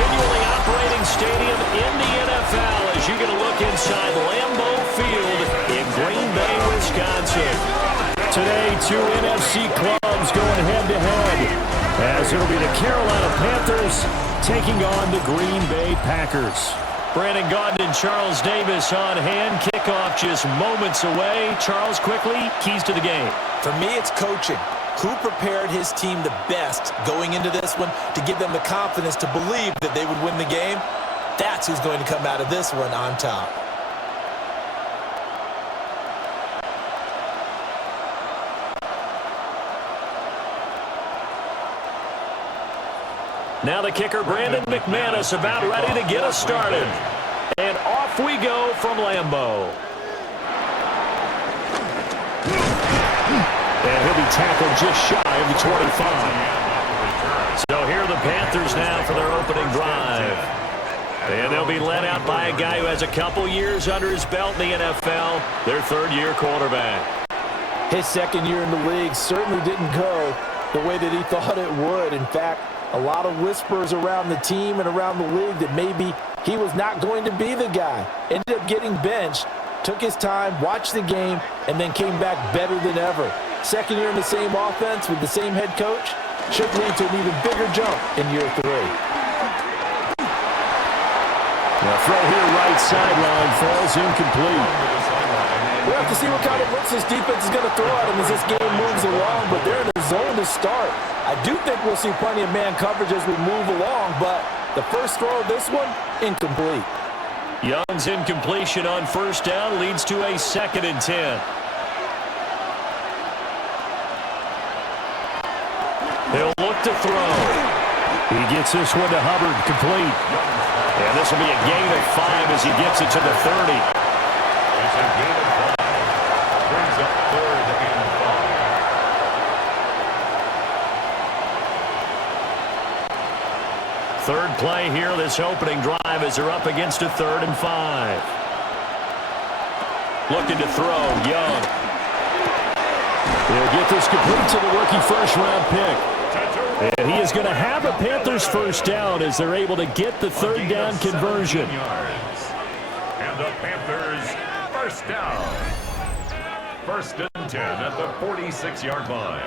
continually operating stadium in the NFL as you get a look inside Lambeau Field in Green Bay, Wisconsin. Today, two NFC clubs going head-to-head as it'll be the Carolina Panthers taking on the Green Bay Packers. Brandon Gxlden and Charles Davis on hand. Kickoff just moments away. Charles, quickly, keys to the game. For me, it's coaching. Who prepared his team the best going into this one to give them the confidence to believe that they would win the game? That's who's going to come out of this one on top. Now the kicker, Brandon McManus, about ready to get us started. And off we go from Lambeau. And he'll be tackled just shy of the 25. So here are the Panthers now for their opening drive. And they'll be led out by a guy who has a couple years under his belt in the NFL, their third-year quarterback. His second year in the league certainly didn't go the way that he thought it would. In fact, a lot of whispers around the team and around the league that maybe he was not going to be the guy. Ended up getting benched, took his time, watched the game, and then came back better than ever. Second year in the same offense with the same head coach should lead to an even bigger jump in year 3. The throw here, right sideline, falls incomplete. We'll have to see what kind of looks this defense is going to throw at him as this game moves along, but they're in the zone to start. I do think we'll see plenty of man coverage as we move along, but the first throw of this one, incomplete. Young's incompletion on first down leads to a 2nd and 10. He'll look to throw. He gets this one to Hubbard, complete. And this will be a gain of 5 as he gets it to the 30. It's a gain of 5. Brings up 3rd and 5. Third play here, this opening drive as they're up against a 3rd and 5. Looking to throw, Young. He'll get this complete to the rookie first-round pick. And he is going to have a Panthers first down as they're able to get the 3rd down conversion. And the Panthers first down. 1st and 10 at the 46-yard line.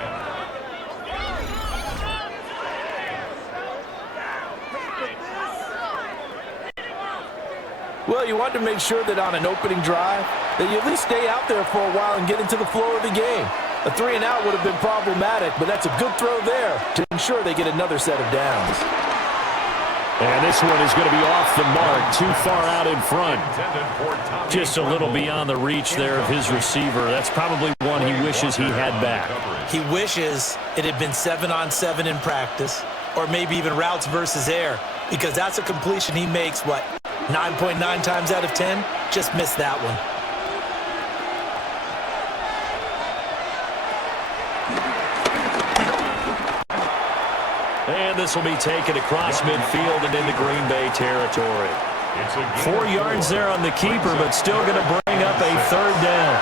Well, you want to make sure that on an opening drive that you at least stay out there for a while and get into the flow of the game. A 3-and-out would have been problematic, but that's a good throw there to ensure they get another set of downs. And this one is going to be off the mark, too far out in front. Just a little beyond the reach there of his receiver. That's probably one he wishes he had back. He wishes it had been 7-on-7 in practice, or maybe even routes versus air, because that's a completion he makes, 9.9 times out of 10? Just missed that one. And this will be taken across midfield and into Green Bay territory. 4 yards there on the keeper, but still going to bring up a 3rd down.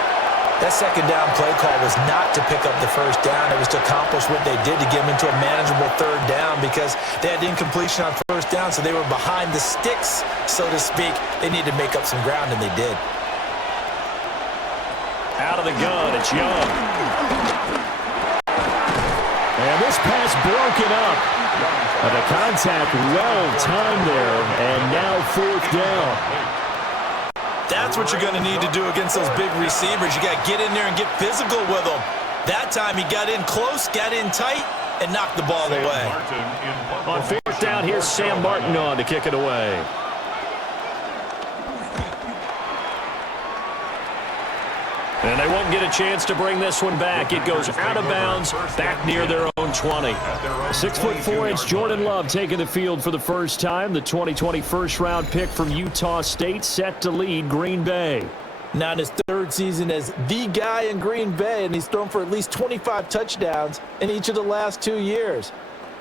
That 2nd down play call was not to pick up the first down. It was to accomplish what they did to get them into a manageable 3rd down because they had incompletion on first down, so they were behind the sticks, so to speak. They needed to make up some ground, and they did. Out of the gun, it's Young. And this pass broken up. The contact well-timed there, and now 4th down. That's what you're going to need to do against those big receivers. You got to get in there and get physical with them. That time he got in close, got in tight, and knocked the ball away. On 4th down, here's Sam Martin on to kick it away. And they won't get a chance to bring this one back. It goes out of bounds, back near their own 20. 6'4" Jordan Love taking the field for the first time. The 2020 first-round pick from Utah State set to lead Green Bay. Now in his 3rd season as the guy in Green Bay, and he's thrown for at least 25 touchdowns in each of the last 2 years.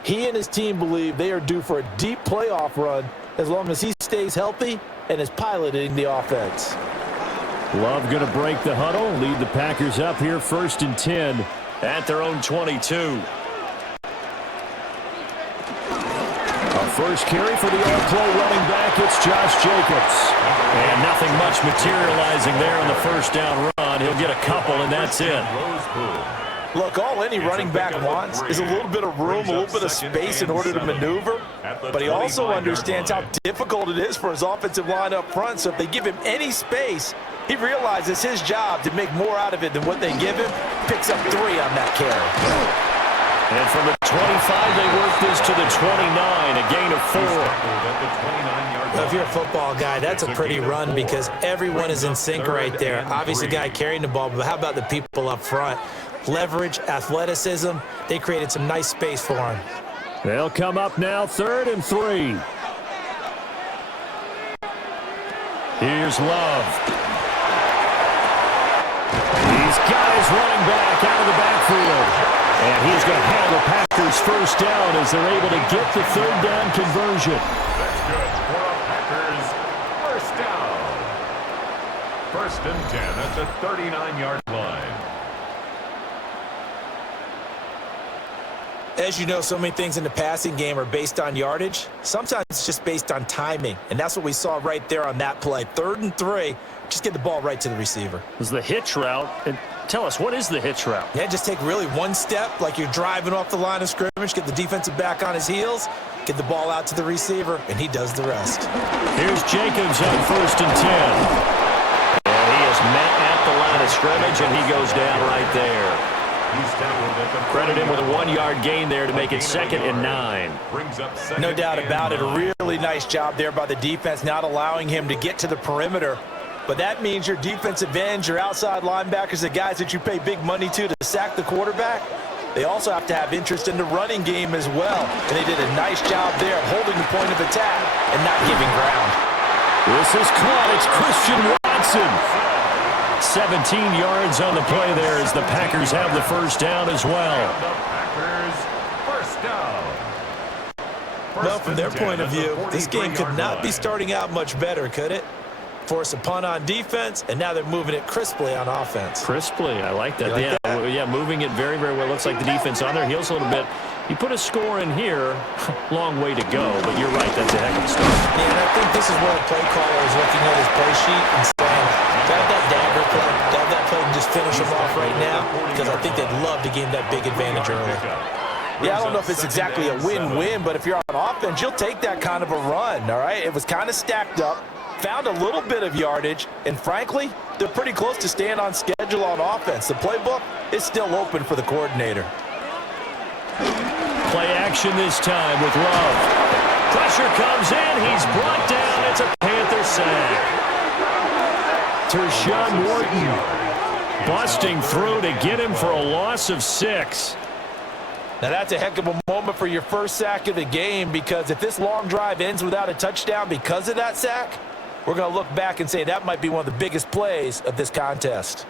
He and his team believe they are due for a deep playoff run as long as he stays healthy and is piloting the offense. Love going to break the huddle, lead the Packers up here 1st and 10 at their own 22. A First carry for the All-Pro running back, it's Josh Jacobs. And nothing much materializing there on the first down run. He'll get a couple, and that's it. Look, all any running back wants is a little bit of room, a little bit of space in order to maneuver. But he also understands how difficult it is for his offensive line up front. So if they give him any space, he realizes his job to make more out of it than what they give him. Picks up 3 on that carry. And from the 25, they work this to the 29, a gain of 4. Well, if you're a football guy, that's a pretty run because everyone is in sync right there. Obviously, the guy carrying the ball, but how about the people up front? Leverage, athleticism, they created some nice space for him. They'll come up now, 3rd and 3. Here's Love. He's got his running back out of the backfield. And he's going to have the Packers first down as they're able to get the 3rd down conversion. That's good for the Packers. First down. 1st and 10 at the 39-yard line. As you know, so many things in the passing game are based on yardage. Sometimes it's just based on timing. And that's what we saw right there on that play. 3rd and 3. Just get the ball right to the receiver. This is the hitch route. And tell us, what is the hitch route? Yeah, just take really one step like you're driving off the line of scrimmage, get the defensive back on his heels, get the ball out to the receiver, and he does the rest. Here's Jacobs on 1st and 10. And he is met at the line of scrimmage, and he goes down right there. Credit him with a 1-yard gain there to make it 2nd and 9. No doubt about it. A really nice job there by the defense, not allowing him to get to the perimeter. But that means your defensive ends, your outside linebackers, the guys that you pay big money to sack the quarterback, they also have to have interest in the running game as well. And they did a nice job there of holding the point of attack and not giving ground. This is caught. It's Christian Watson. 17 yards on the play there as the Packers have the first down as well. Well, from their point of view, this game could not be starting out much better, could it? Force a punt on defense, and now they're moving it crisply on offense. Crisply, I like that. Like that? Yeah, moving it very, very well. Looks like the defense on their heels a little bit. You put a score in here, long way to go, but you're right, that's a heck of a start. Yeah, and I think this is where a play caller is looking at his play sheet and saying, grab that dagger play, grab that play and just finish them off right now, because I think they'd love to gain that big advantage early. Yeah, I don't know if it's exactly a win-win, but if you're on offense, you'll take that kind of a run, all right? It was kind of stacked up, found a little bit of yardage, and frankly, they're pretty close to staying on schedule on offense. The playbook is still open for the coordinator. Play action this time with Love. Pressure comes in. He's brought down. It's a Panther sack. Tershawn Wharton busting through to get him for a loss of 6. Now, that's a heck of a moment for your first sack of the game, because if this long drive ends without a touchdown because of that sack, we're going to look back and say that might be one of the biggest plays of this contest.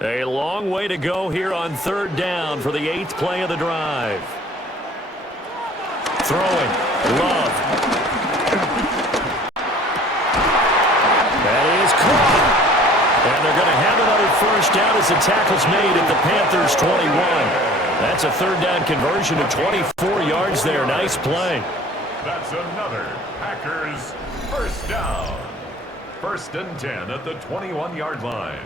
A long way to go here on 3rd down for the 8th play of the drive. Throwing. Love. That is caught. And they're going to have another first down as the tackle's made at the Panthers' 21. That's a 3rd down conversion of 24 yards there. Nice play. That's another Packers first down. 1st and 10 at the 21-yard line.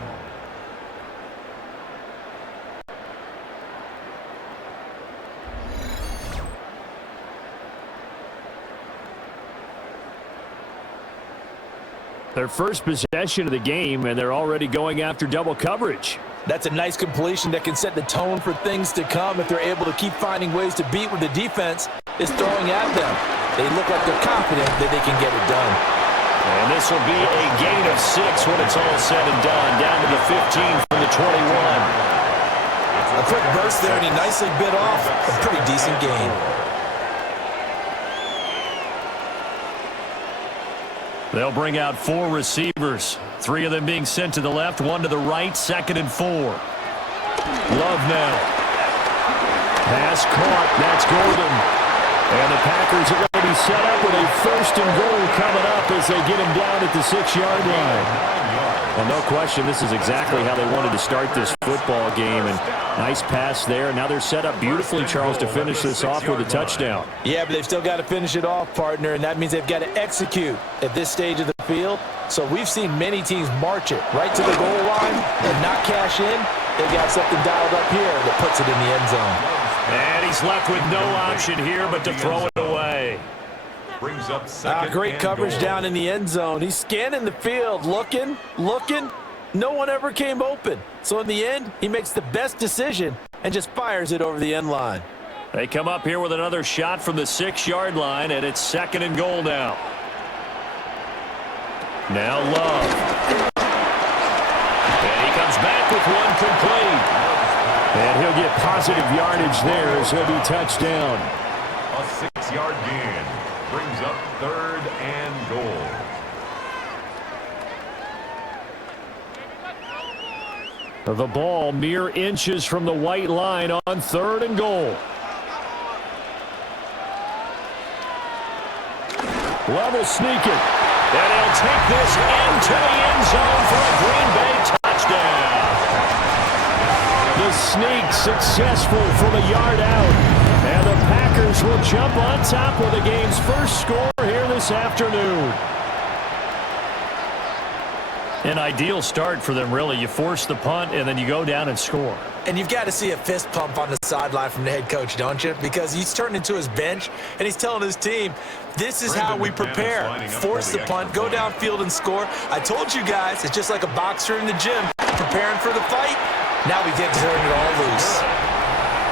Their first possession of the game, and they're already going after double coverage. That's a nice completion that can set the tone for things to come if they're able to keep finding ways to beat what the defense is throwing at them. They look like they're confident that they can get it done. And this will be a gain of 6 when it's all said and done, down to the 15 from the 21. A quick burst there, and he nicely bit off a pretty decent gain. They'll bring out 4 receivers, 3 of them being sent to the left, 1 to the right, 2nd and 4. Love now. Pass caught. That's Gxlden. And the Packers are going to be set up with a 1st and goal coming up as they get him down at the 6-yard line. Well, no question, this is exactly how they wanted to start this football game. And nice pass there. Now they're set up beautifully, Charles, to finish this off with a touchdown. Yeah, but they've still got to finish it off, partner, and that means they've got to execute at this stage of the field. So we've seen many teams march it right to the goal line and not cash in. They've got something dialed up here that puts it in the end zone. And he's left with no option here but to throw it away. Brings up second. Great coverage down in the end zone. He's scanning the field, looking. No one ever came open. So in the end, he makes the best decision and just fires it over the end line. They come up here with another shot from the 6-yard line, and it's 2nd and goal now. Now Love. And he comes back with one complete. And he'll get positive yardage there as he'll be touchdown. A 6-yard gain brings up 3rd and goal. The ball mere inches from the white line on 3rd and goal. Love will sneak it. And he'll take this into the end zone for a Green Bay touchdown. The sneak successful from a yard out. And the Packers will jump on top with the game's first score here this afternoon. An ideal start for them, really. You force the punt, and then you go down and score. And you've got to see a fist pump on the sideline from the head coach, don't you? Because he's turned into his bench, and he's telling his team, this is how we prepare. Force the punt, go downfield and score. I told you guys, it's just like a boxer in the gym, preparing for the fight. Now we get to turn it all loose.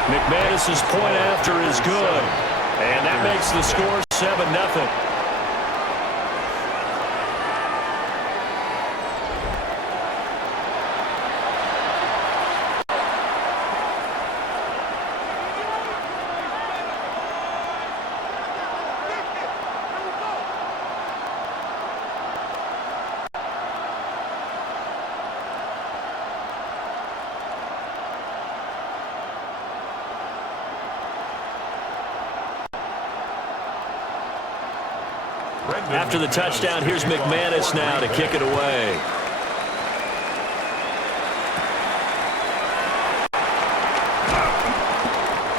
McManus's point after is good. And that makes the score 7-0. After the touchdown, here's McManus now to kick it away.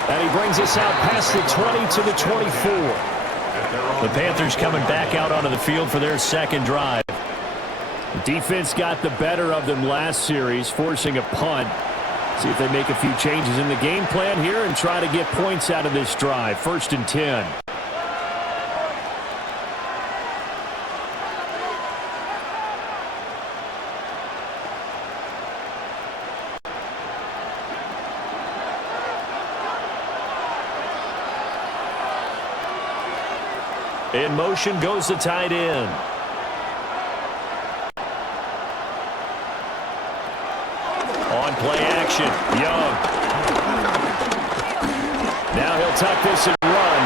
And he brings us out past the 20 to the 24. The Panthers coming back out onto the field for their 2nd drive. The defense got the better of them last series, forcing a punt. See if they make a few changes in the game plan here and try to get points out of this drive. 1st and 10. In motion goes the tight end. On play action, Young. Now he'll tuck this and run.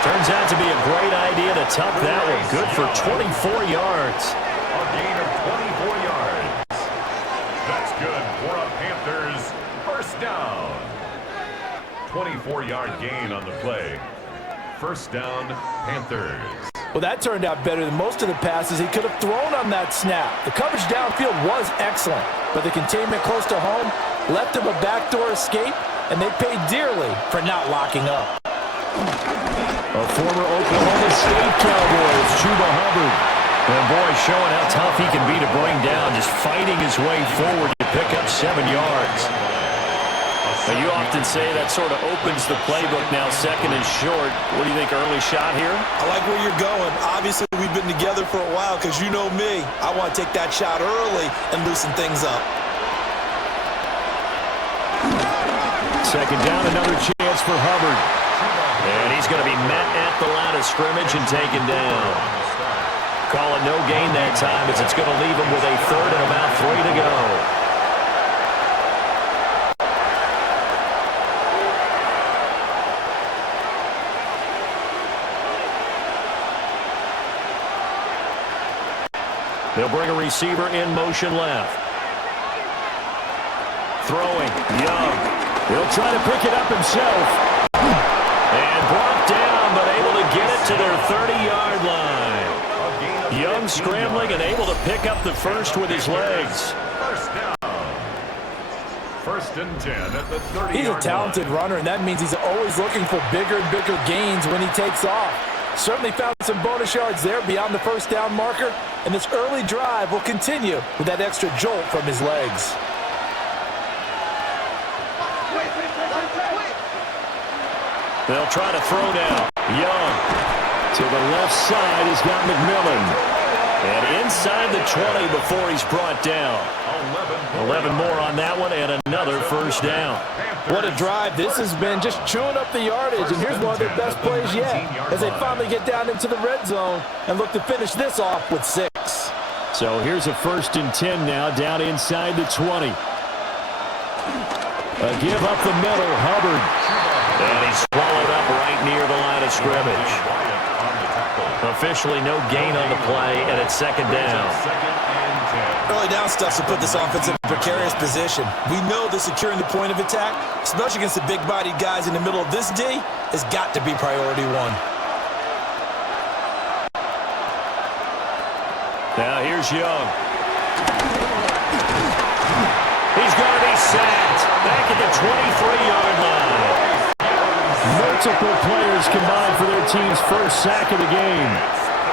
Turns out to be a great idea to tuck that one. Good for 24 yards. A gain of 24 yards. That's good for a Panthers 1st down. 24-yard gain on the play. 1st down, Panthers. Well, that turned out better than most of the passes he could have thrown on that snap. The coverage downfield was excellent, but the containment close to home left him a backdoor escape, and they paid dearly for not locking up. A former Oklahoma State Cowboy is Chuba Hubbard. And boy, showing how tough he can be to bring down, just fighting his way forward to pick up 7 yards. Now, you often say that sort of opens the playbook now, 2nd and short. What do you think, early shot here? I like where you're going. Obviously, we've been together for a while because you know me. I want to take that shot early and loosen things up. 2nd down, another chance for Hubbard. And he's going to be met at the line of scrimmage and taken down. Call it no gain that time as it's going to leave him with a 3rd and about 3 to go. They'll bring a receiver in motion left. Throwing, Young. He'll try to pick it up himself. to their 30-yard line. Young scrambling and able to pick up the first with his legs. First down. First and 10 at the 30-yard line. He's a talented runner, and that means he's always looking for bigger and bigger gains when he takes off. Certainly found some bonus yards there beyond the first down marker, and this early drive will continue with that extra jolt from his legs. They'll try to throw down. Young to the left side. He's got McMillan. And inside the 20 before he's brought down. 11 more on that one and another first down. What a drive this has been, just chewing up the yardage. And here's one of their best plays yet as they finally get down into the red zone and look to finish this off with 6. So here's a first and 10 now down inside the 20. A give up the middle, Hubbard. And he's swallowed up right near the line of scrimmage. Officially no gain on the play, and it's second down. Early down stuff to put this offense in a precarious position. We know that securing the point of attack, especially against the big-bodied guys in the middle of this D, has got to be priority one. Now here's Young. He's going to be sacked back at the 23-yard line. Multiple players combined for their team's first sack of the game.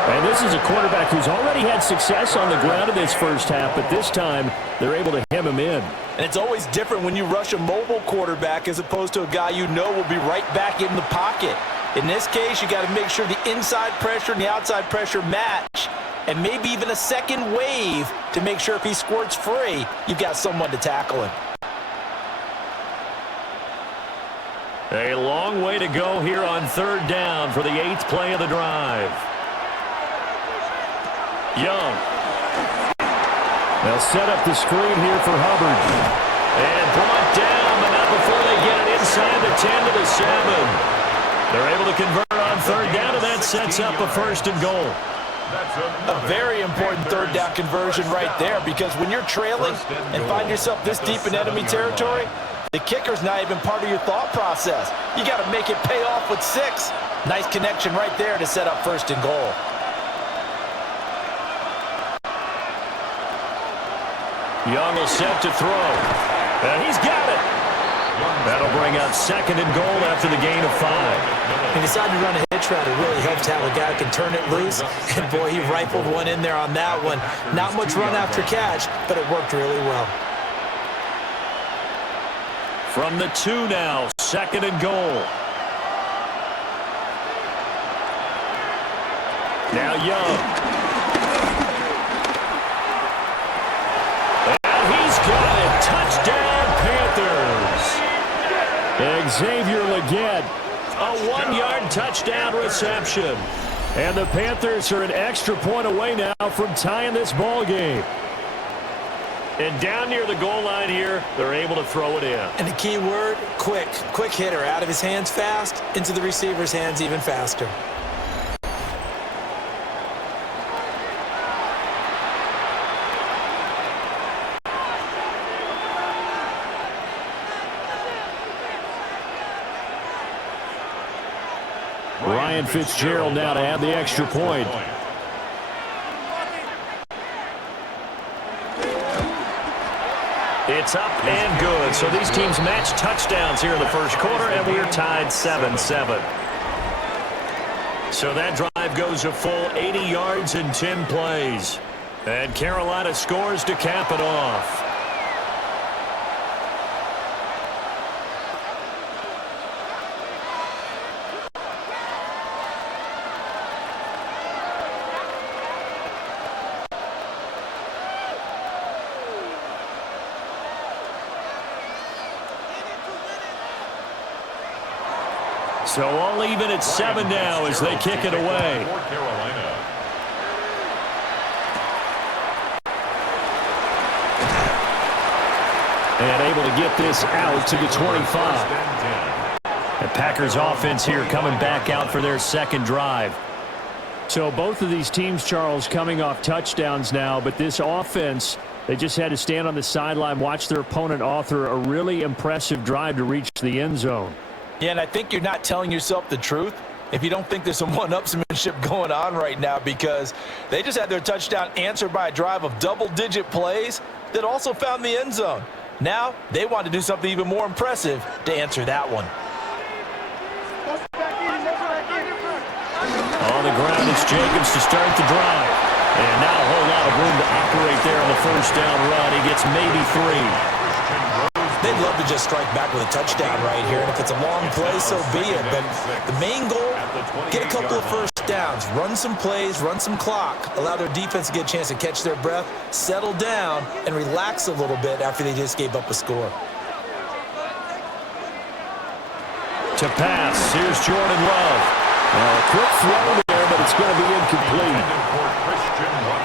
And this is a quarterback who's already had success on the ground in this first half, but this time they're able to hem him in. And it's always different when you rush a mobile quarterback as opposed to a guy you know will be right back in the pocket. In this case, you got to make sure the inside pressure and the outside pressure match, and maybe even a second wave to make sure if he squirts free, you've got someone to tackle him. A long way to go here on third down for the 8th play of the drive. Young. They'll set up the screen here for Hubbard. And brought down, but not before they get it inside the 10 to the 7. They're able to convert on third down, and that sets up a first and goal. A very important third down conversion right there, because when you're trailing and find yourself this deep in enemy territory, the kicker's not even part of your thought process. You got to make it pay off with 6. Nice connection right there to set up first and goal. Young will set to throw. And he's got it. That'll bring up second and goal after the gain of 5. He decided to run a hitch route. It really helps to have a guy who can turn it loose. And, boy, he rifled one in there on that one. Not much run after catch, but it worked really well. From the 2 now, second and goal. Now Young. And he's got it. Touchdown, Panthers. Xavier Legette, a 1-yard touchdown reception. And the Panthers are an extra point away now from tying this ball game. And down near the goal line here, they're able to throw it in. And the key word, quick. Quick hitter. Out of his hands fast, into the receiver's hands even faster. Ryan Fitzgerald now to add the extra point. It's up and good. So these teams match touchdowns here in the first quarter, and we're tied 7-7. So that drive goes a full 80 yards in 10 plays. And Carolina scores to cap it off. So all even at 7 now as they kick it away. And able to get this out to the 25. The Packers offense here coming back out for their second drive. So both of these teams, Charles, coming off touchdowns now, but this offense, they just had to stand on the sideline, watch their opponent author a really impressive drive to reach the end zone. Yeah, and I think you're not telling yourself the truth if you don't think there's some one-upsmanship going on right now, because they just had their touchdown answered by a drive of double-digit plays that also found the end zone. Now they want to do something even more impressive to answer that one. On the ground, it's Jacobs to start the drive. And now a whole lot of room to operate there on the first down run. He gets maybe 3. They'd love to just strike back with a touchdown right here, and if it's a long play, so be it. But the main goal, get a couple of first downs, run some plays, run some clock, allow their defense to get a chance to catch their breath, settle down, and relax a little bit after they just gave up a score. To pass, here's Jordan Love. A quick throw there, but it's going to be incomplete.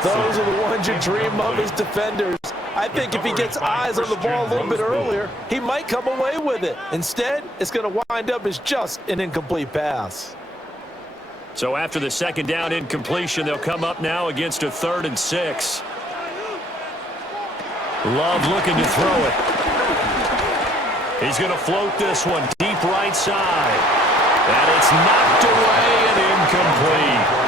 Those are the ones you dream of as defenders. I think if he gets eyes on the ball a little bit earlier, he might come away with it. Instead, it's going to wind up as just an incomplete pass. So after the second down incompletion, they'll come up now against a 3rd and 6. Love looking to throw it. He's going to float this one deep right side. And it's knocked away and incomplete.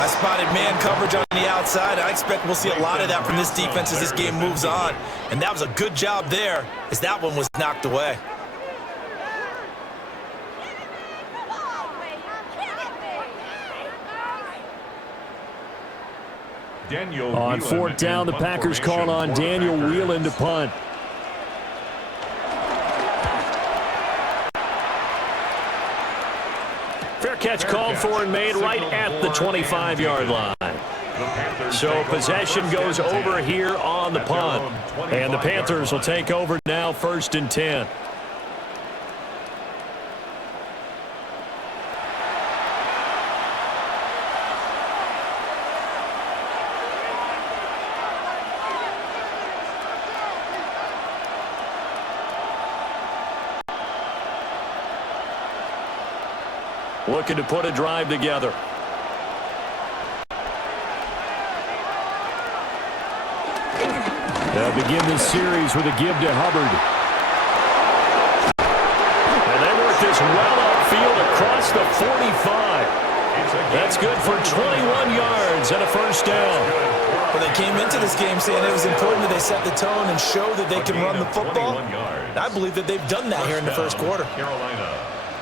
I spotted man coverage on the outside. I expect we'll see a lot of that from this defense as this game moves on. And that was a good job there as that one was knocked away. On 4th down, the Packers call on Daniel Gxlden to punt. Fair catch called for and made right at the 25-yard line. So possession goes over here on the punt. And the Panthers will take over now, 1st and 10. Looking to put a drive together. They'll begin this series with a give to Hubbard. And they work this well upfield across the 45. That's good for 21 yards and a 1st down. Well, they came into this game saying it was important that they set the tone and show that they can run the football. And I believe that they've done that here in the first quarter. Carolina.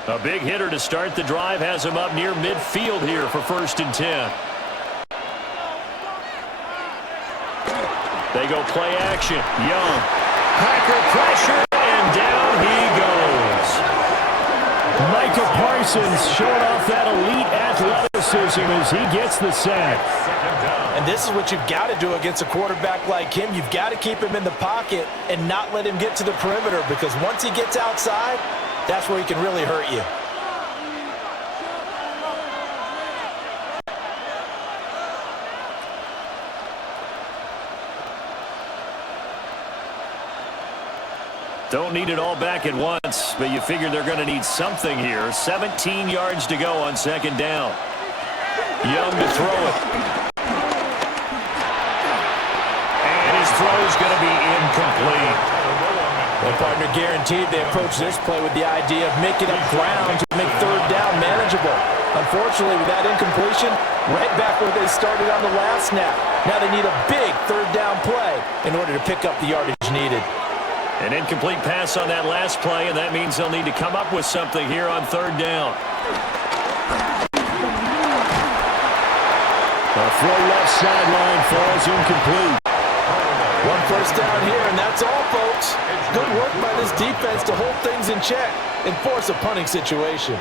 A big hitter to start the drive has him up near midfield here for 1st and 10. They go play action. Young. Packer pressure, and down he goes. Micah Parsons showing off that elite athleticism as he gets the sack. And this is what you've got to do against a quarterback like him. You've got to keep him in the pocket and not let him get to the perimeter, because once he gets outside, that's where he can really hurt you. Don't need it all back at once, but you figure they're going to need something here. 17 yards to go on 2nd down. Young to throw it. And his throw is going to be incomplete. Well, partner, guaranteed they approach this play with the idea of making up ground to make 3rd down manageable. Unfortunately, with that incompletion, right back where they started on the last snap. Now they need a big 3rd down play in order to pick up the yardage needed. An incomplete pass on that last play, and that means they'll need to come up with something here on 3rd down. A throw left sideline falls incomplete. 1 first down here, and that's all, folks. Good work by this defense to hold things in check and force a punting situation.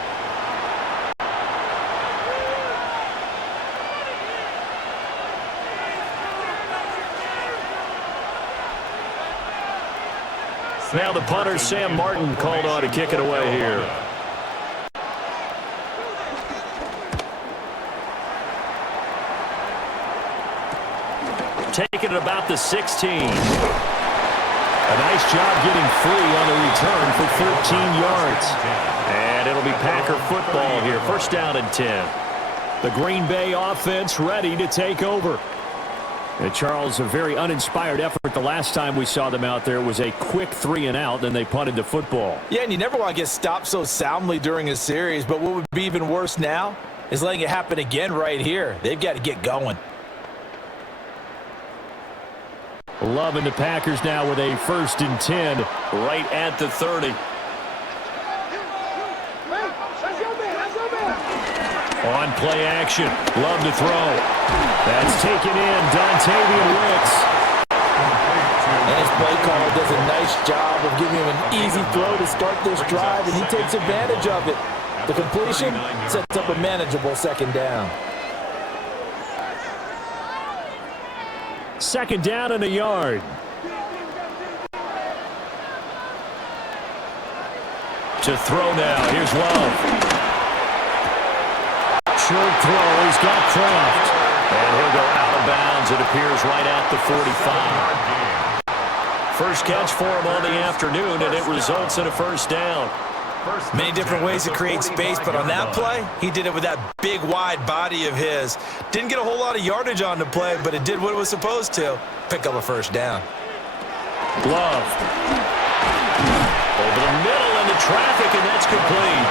Now the punter, Sam Martin, called on to kick it away here. Taking it about the 16. A nice job getting free on the return for 13 yards. And it'll be Packer football here. 1st down and 10. The Green Bay offense ready to take over. And Charles, a very uninspired effort. The last time we saw them out there was a quick 3-and-out, then they punted the football. Yeah, and you never want to get stopped so soundly during a series, but what would be even worse now is letting it happen again right here. They've got to get going. Love and the Packers now with a 1st and 10 right at the 30. On play action, Love to throw. That's taken in, Dontavian Wicks. And his play caller does a nice job of giving him an easy throw to start this drive, and he takes advantage of it. The completion sets up a manageable 2nd down. 2nd down and a yard. To throw now, here's Love. Short throw, he's got Kraft. And he'll go out of bounds, it appears, right at the 45. First catch for him on the afternoon, and it results in a 1st down. Many different ways to create space, but on that play, he did it with that big, wide body of his. Didn't get a whole lot of yardage on the play, but it did what it was supposed to. Pick up a 1st down. Love. Over the middle into traffic, and that's complete.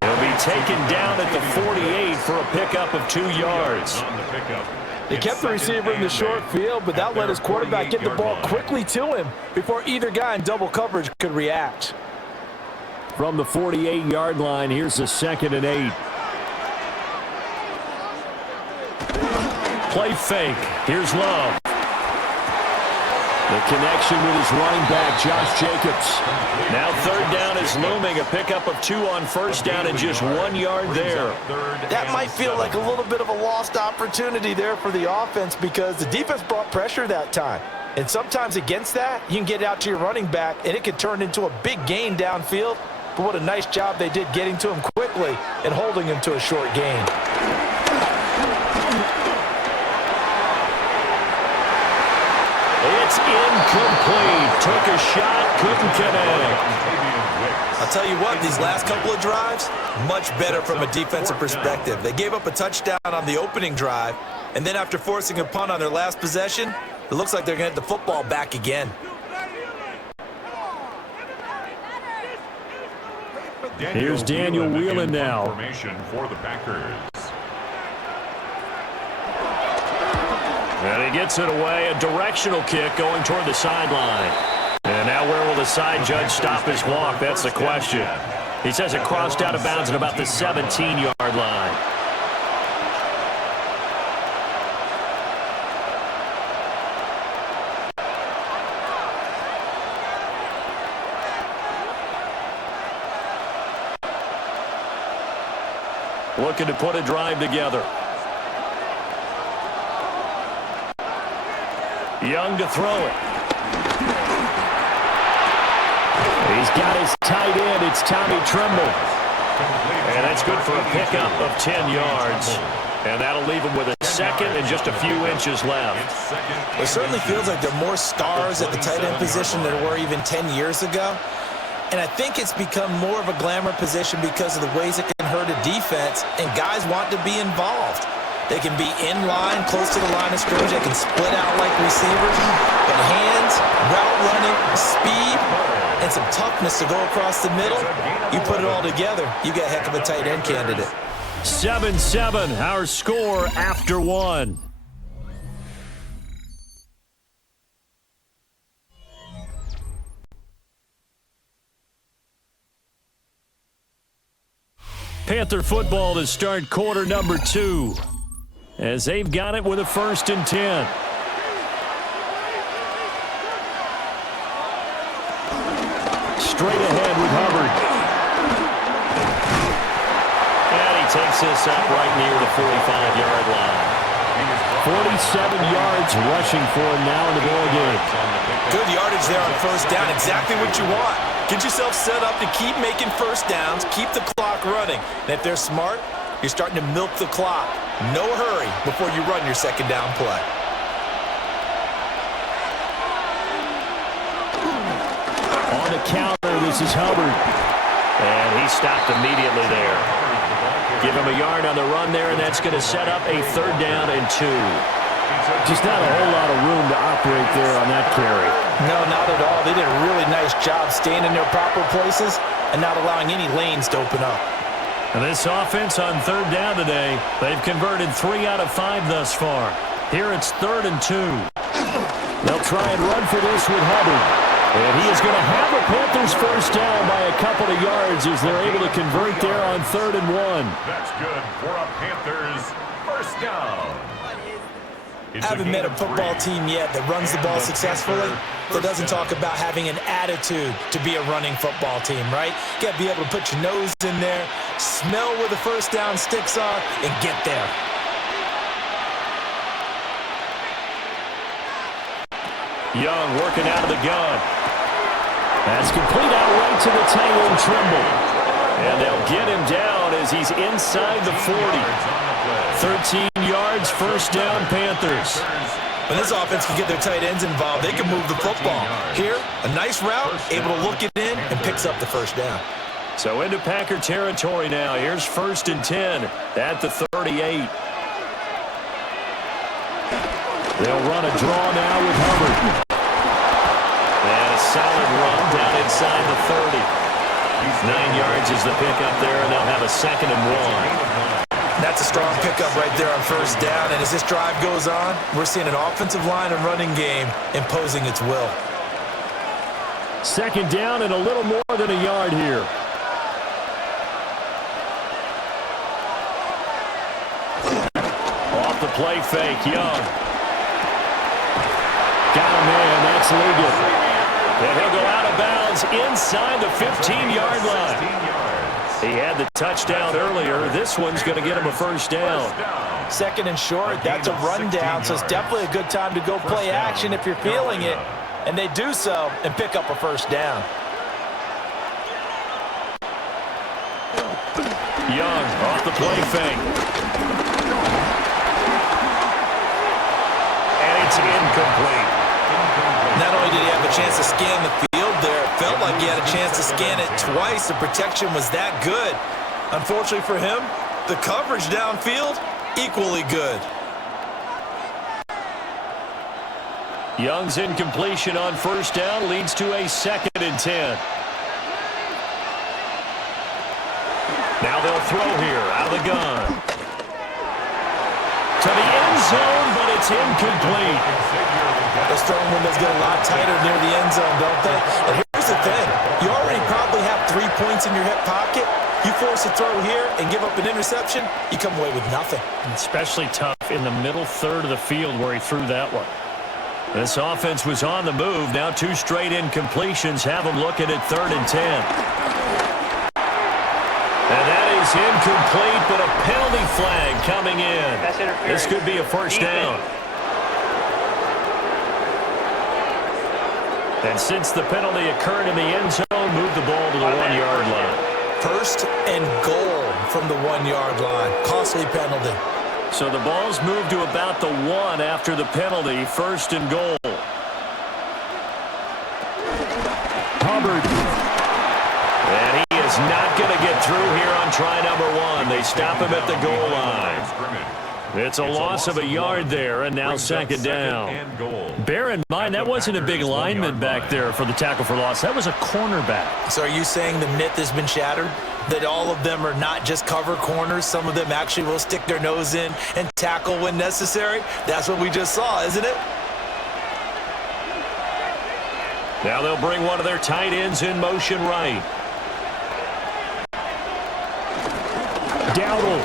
He'll be taken down at the 48 for a pickup of 2 yards. They kept the receiver in the short field, but that let his quarterback get the ball quickly to him before either guy in double coverage could react. From the 48-yard line, here's a 2nd and 8. Play fake. Here's Love. The connection with his running back, Josh Jacobs. Now 3rd down is looming. A pickup of 2 on 1st down and just 1 yard there. That might feel like a little bit of a lost opportunity there for the offense because the defense brought pressure that time. And sometimes against that, you can get out to your running back, and it could turn into a big gain downfield. But what a nice job they did getting to him quickly and holding him to a short gain. It's incomplete. Took a shot, couldn't connect. I'll tell you what, these last couple of drives, much better from a defensive perspective. They gave up a touchdown on the opening drive, and then after forcing a punt on their last possession, it looks like they're going to get the football back again. Here's Daniel Whelan now. Formation for the Packers. And he gets it away, a directional kick going toward the sideline. And now where will the side judge stop his walk? That's the question. He says it crossed out of bounds at about the 17-yard line. Looking to put a drive together. Young to throw it. He's got his tight end. It's Tommy Tremble. And that's good for a pickup of 10 yards. And that'll leave him with a 2nd and just a few inches left. It certainly feels like there are more stars at the tight end position than there were even 10 years ago. And I think it's become more of a glamour position because of the ways it can hurt a defense, and guys want to be involved. They can be in line, close to the line of scrimmage. They can split out like receivers. But hands, route running, speed, and some toughness to go across the middle, you put it all together, you got a heck of a tight end candidate. 7-7, our score after 1. Panther football to start quarter number 2. As they've got it with a 1st and 10. Straight ahead with Hubbard. And he takes this up right near the 45-yard line. 47 yards rushing for him now in the ball game. Good yardage there on 1st down. Exactly what you want. Get yourself set up to keep making 1st downs, keep the clock running. And if they're smart, you're starting to milk the clock. No hurry before you run your 2nd down play. On the counter, this is Hubbard. And he stopped immediately there. Give him a yard on the run there, and that's going to set up a 3rd down and 2. Just not a whole lot of room to operate there on that carry. No, not at all. They did a really nice job staying in their proper places and not allowing any lanes to open up. And this offense on third down today, they've converted 3 out of 5 thus far. Here it's 3rd and 2. They'll try and run for this with Hubbard. And he is going to have a Panthers first down by a couple of yards as they're able to convert there on 3rd and 1. That's good for a Panthers first down. I haven't met a football team yet that runs the ball successfully that doesn't talk about having an attitude to be a running football team, right? You got to be able to put your nose in there, smell where the first down sticks are, and get there. Young working out of the gun. That's complete out right to the tight end Trimble. And they'll get him down as he's inside the 40. 13 yards, first down, Panthers. When this offense can get their tight ends involved, they can move the football. Here, a nice route, able to look it in, and picks up the first down. So into Packer territory now. Here's 1st and 10 at the 38. They'll run a draw now with Hubbard. And a solid run down inside the 30. 9 yards is the pickup there, and they'll have a 2nd and 1. That's a strong pickup right there on first down, and as this drive goes on, we're seeing an offensive line and running game imposing its will. 2nd down and a little more than a yard here. Off the play fake, Young. Got a man, that's Ligon. And he'll go out of bounds inside the 15-yard line. He had the touchdown earlier. This one's going to get him a first down. 2nd and short, that's a rundown, so it's definitely a good time to go play action if you're feeling it. And they do so and pick up a first down. Young off the play fake. And it's incomplete. Not only did he have a chance to scan the field there, it felt like he had a chance to scan it twice. The protection was that good. Unfortunately for him, the coverage downfield, equally good. Young's incompletion on first down leads to a 2nd and 10. Now they'll throw here out of the gun. To the end zone, but it's incomplete. Those throwing windows get a lot tighter near the end zone, don't they? And here's the thing. You already probably have 3 points in your hip pocket. You force a throw here and give up an interception, you come away with nothing. Especially tough in the middle third of the field where he threw that one. This offense was on the move. Now 2 straight incompletions have them looking at 3rd and 10. And that is incomplete, but a penalty flag coming in. This could be a first down. And since the penalty occurred in the end zone, move the ball to the 1-yard line. 1st and goal from the 1-yard line. Costly penalty. So the ball's moved to about the 1 after the penalty. 1st and goal. Hubbard. And he is not going to get through here on try number 1. They stop him at the goal line. It's a loss of a yard there, and now 2nd down. Bear in mind, that wasn't a big lineman back there for the tackle for loss. That was a cornerback. So are you saying the myth has been shattered? That all of them are not just cover corners? Some of them actually will stick their nose in and tackle when necessary? That's what we just saw, isn't it? Now they'll bring one of their tight ends in motion right. Dowdle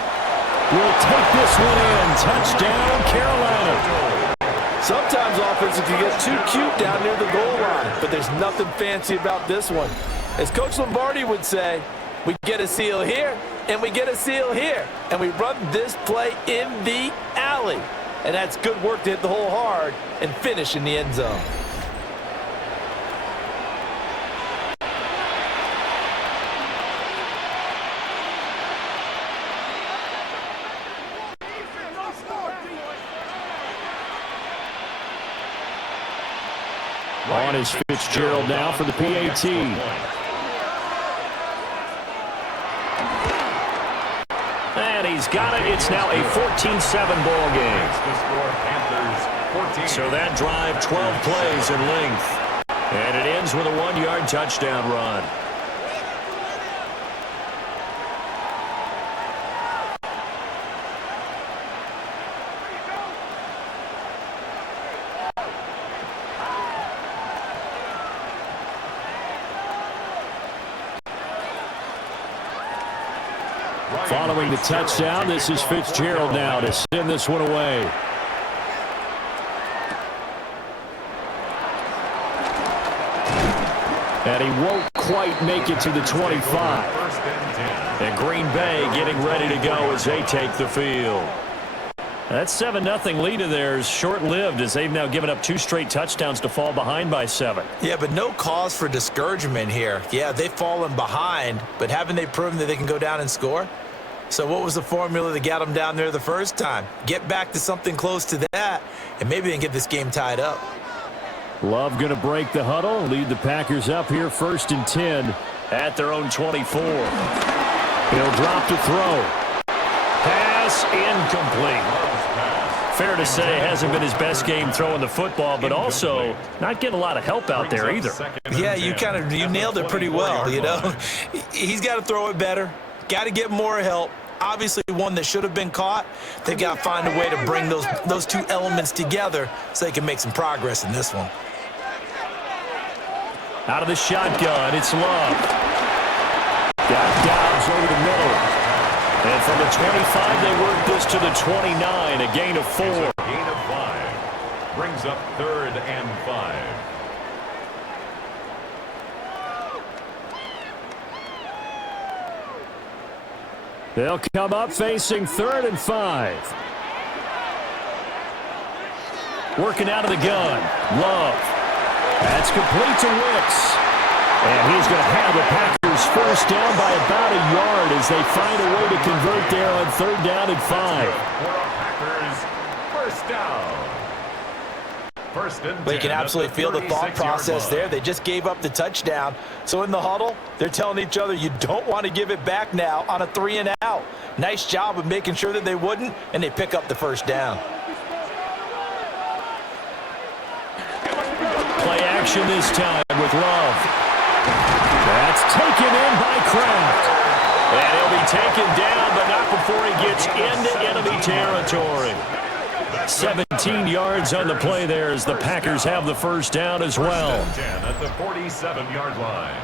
will take this one in. Touchdown, Carolina. Sometimes offenses can get too cute down near the goal line, but there's nothing fancy about this one. As Coach Lombardi would say, we get a seal here, and we get a seal here, and we run this play in the alley. And that's good work to hit the hole hard and finish in the end zone. On is Fitzgerald now for the PAT. And he's got it. It's now a 14-7 ball game. The score, Panthers 14. So that drive, 12 plays in length. And it ends with a 1-yard touchdown run. Following the touchdown, this is Fitzgerald now to send this one away. And he won't quite make it to the 25. And Green Bay getting ready to go as they take the field. That 7-0 lead of theirs short-lived as they've now given up 2 straight touchdowns to fall behind by 7. Yeah, but no cause for discouragement here. Yeah, they've fallen behind, but haven't they proven that they can go down and score? So what was the formula that got them down there the first time? Get back to something close to that, and maybe they can get this game tied up. Love going to break the huddle, lead the Packers up here 1st and 10 at their own 24. He'll drop to throw. Pass incomplete. Fair to say, hasn't been his best game throwing the football, but also not getting a lot of help out there either. Yeah, you nailed it pretty well, you know. He's got to throw it better. Got to get more help. Obviously, one that should have been caught. They got to find a way to bring those 2 elements together so they can make some progress in this one. Out of the shotgun, it's Love. Got Dobbs over the middle. And from the 25, they work this to the 29, a gain of 4. Gain of 5. Brings up 3rd and 5. They'll come up facing 3rd and 5. Working out of the gun. Love. That's complete to Wicks. And he's going to have the Packers first down by about a yard as they find a way to convert there on 3rd down and 5. Packers first down. But you can absolutely feel the thought process there. They just gave up the touchdown. So in the huddle, they're telling each other, you don't want to give it back now on a 3-and-out. Nice job of making sure that they wouldn't, and they pick up the first down. Play action this time with Love. That's taken in by Kraft. And he'll be taken down, but not before he gets into enemy territory. 17 yards on the play there as the Packers have the first down as well. 10 at the 47-yard line.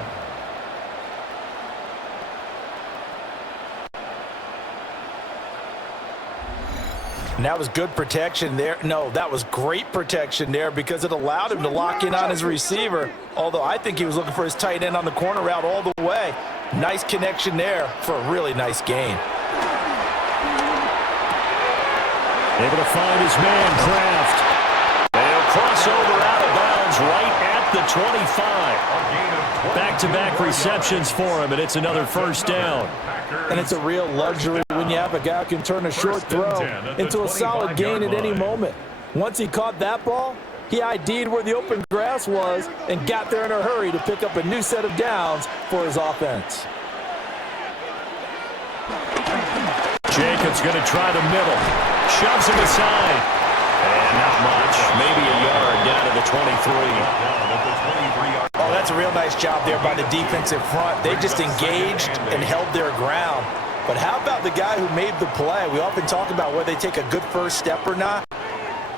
And that was good protection there. No, that was great protection there because it allowed him to lock in on his receiver, although I think he was looking for his tight end on the corner route all the way. Nice connection there for a really nice gain. Able to find his man, Kraft. They'll cross over out of bounds right at the 25. Back-to-back receptions for him, and it's another first down. And it's a real luxury when you have a guy who can turn a short throw into a solid gain at any moment. Once he caught that ball, he ID'd where the open grass was and got there in a hurry to pick up a new set of downs for his offense. Jacobs going to try the middle. Shoves him aside. And not much. Maybe a yard down to the 23. Oh, that's a real nice job there by the defensive front. They just engaged and held their ground. But how about the guy who made the play? We often talk about whether they take a good first step or not.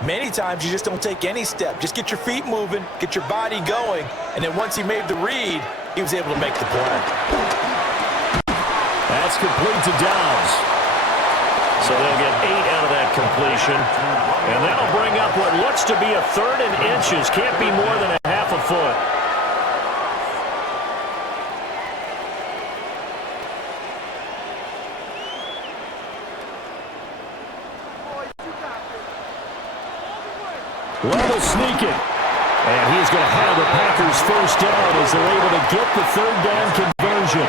Many times you just don't take any step. Just get your feet moving, get your body going, and then once he made the read, he was able to make the play. That's complete to Dobbs. So they'll get 8 out of that completion. And that'll bring up what looks to be a 3rd and inches. Can't be more than a half a foot. Level sneaking. And he's going to have the Packers first down as they're able to get the 3rd down conversion.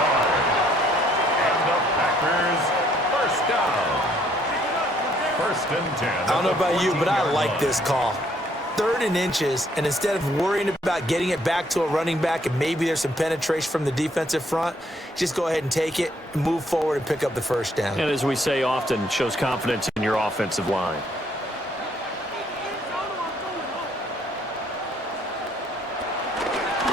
And the Packers first down. 1st and 10. I don't know about you, but I like this call. 3rd and inches, and instead of worrying about getting it back to a running back and maybe there's some penetration from the defensive front, just go ahead and take it, move forward, and pick up the first down. And as we say often, shows confidence in your offensive line.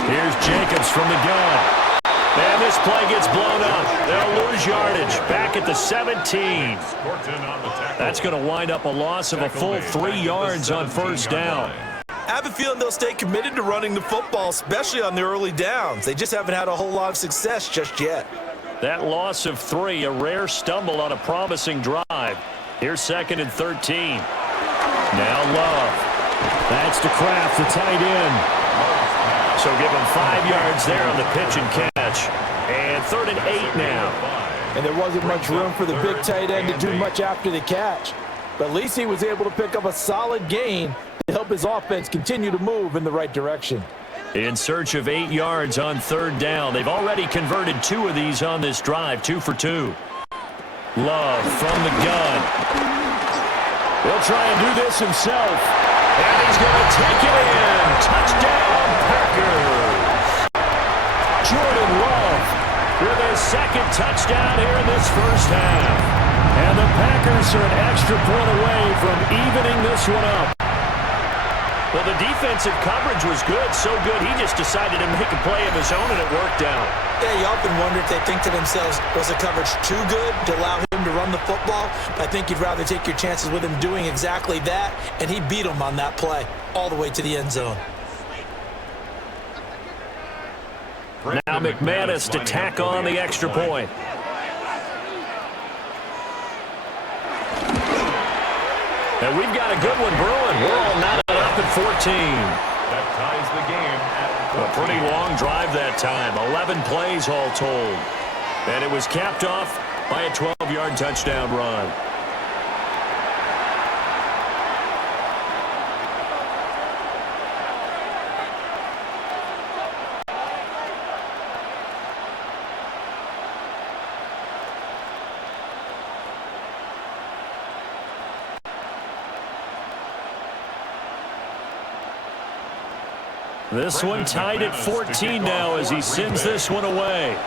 Here's Jacobs from the gun. And this play gets blown up. They'll lose yardage. Back at the 17. That's going to wind up a loss of a full 3 yards on first down. I have a feeling they'll stay committed to running the football, especially on the early downs. They just haven't had a whole lot of success just yet. That loss of 3, a rare stumble on a promising drive. Here's 2nd and 13. Now Love. That's to Kraft, the tight end. So give him 5 yards there on the pitch and catch. And 3rd and 8 now. And there wasn't much room for the big tight end to do much after the catch. But at least he was able to pick up a solid gain to help his offense continue to move in the right direction. In search of 8 yards on 3rd down. They've already converted 2 of these on this drive, 2 for 2. Love from the gun. He'll try and do this himself. And he's going to take it in. Touchdown, Packers. Jordan Love with his 2nd touchdown here in this first half. And the Packers are an extra point away from evening this one up. Well, the defensive coverage was good, so good he just decided to make a play of his own, and it worked out. Yeah, you often wonder if they think to themselves, was the coverage too good to allow him to run the football? I think you'd rather take your chances with him doing exactly that, and he beat him on that play all the way to the end zone. Now McManus to tack on the extra point. And we've got a good one brewing. We're all knotted up at 14. That ties the game at 14. A pretty long drive that time. 11 plays all told. And it was capped off by a 12-yard touchdown run. This one tied at 14 now as he sends this one away.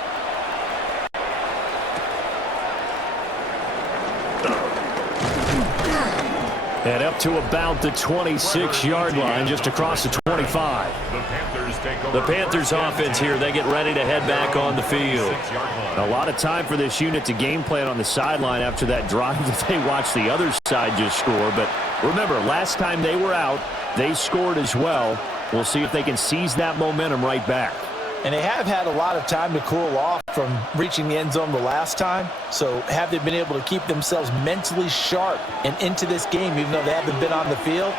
And up to about the 26-yard line, just across the 25. The Panthers offense here, they get ready to head back on the field. A lot of time for this unit to game plan on the sideline after that drive that they watched the other side just score. But remember, last time they were out, they scored as well. We'll see if they can seize that momentum right back. And they have had a lot of time to cool off from reaching the end zone the last time. So have they been able to keep themselves mentally sharp and into this game, even though they haven't been on the field?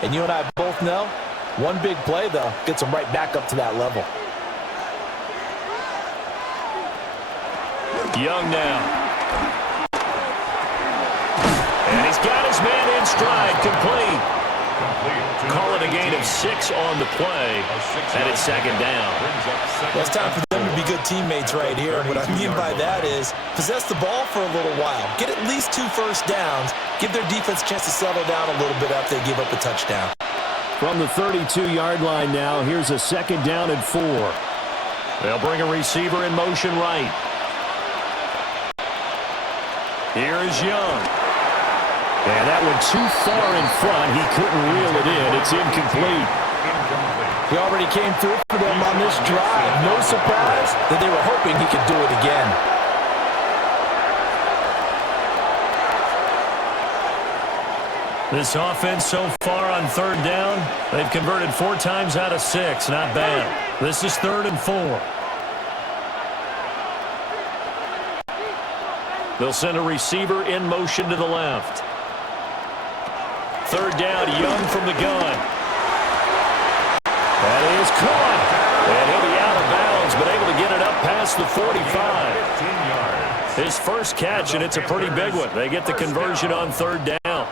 And you and I both know, one big play, though, gets them right back up to that level. Young now. And he's got his man in stride, complete. Call it a gain of 6 on the play, and it's 2nd down. Well, it's time for them to be good teammates right here. And what I mean by that is possess the ball for a little while. Get at least 2 first downs. Give their defense a chance to settle down a little bit after they give up a touchdown. From the 32-yard line now, here's a 2nd down and 4. They'll bring a receiver in motion right. Here is Young. And that one too far in front. He couldn't reel it in. It's incomplete. He already came through for them on this drive. No surprise that they were hoping he could do it again. This offense so far on 3rd down, they've converted 4 times out of 6. Not bad. This is 3rd and 4. They'll send a receiver in motion to the left. 3rd down, Young from the gun. That is caught. And he'll be out of bounds, but able to get it up past the 45. His first catch, and it's a pretty big one. They get the conversion on 3rd down.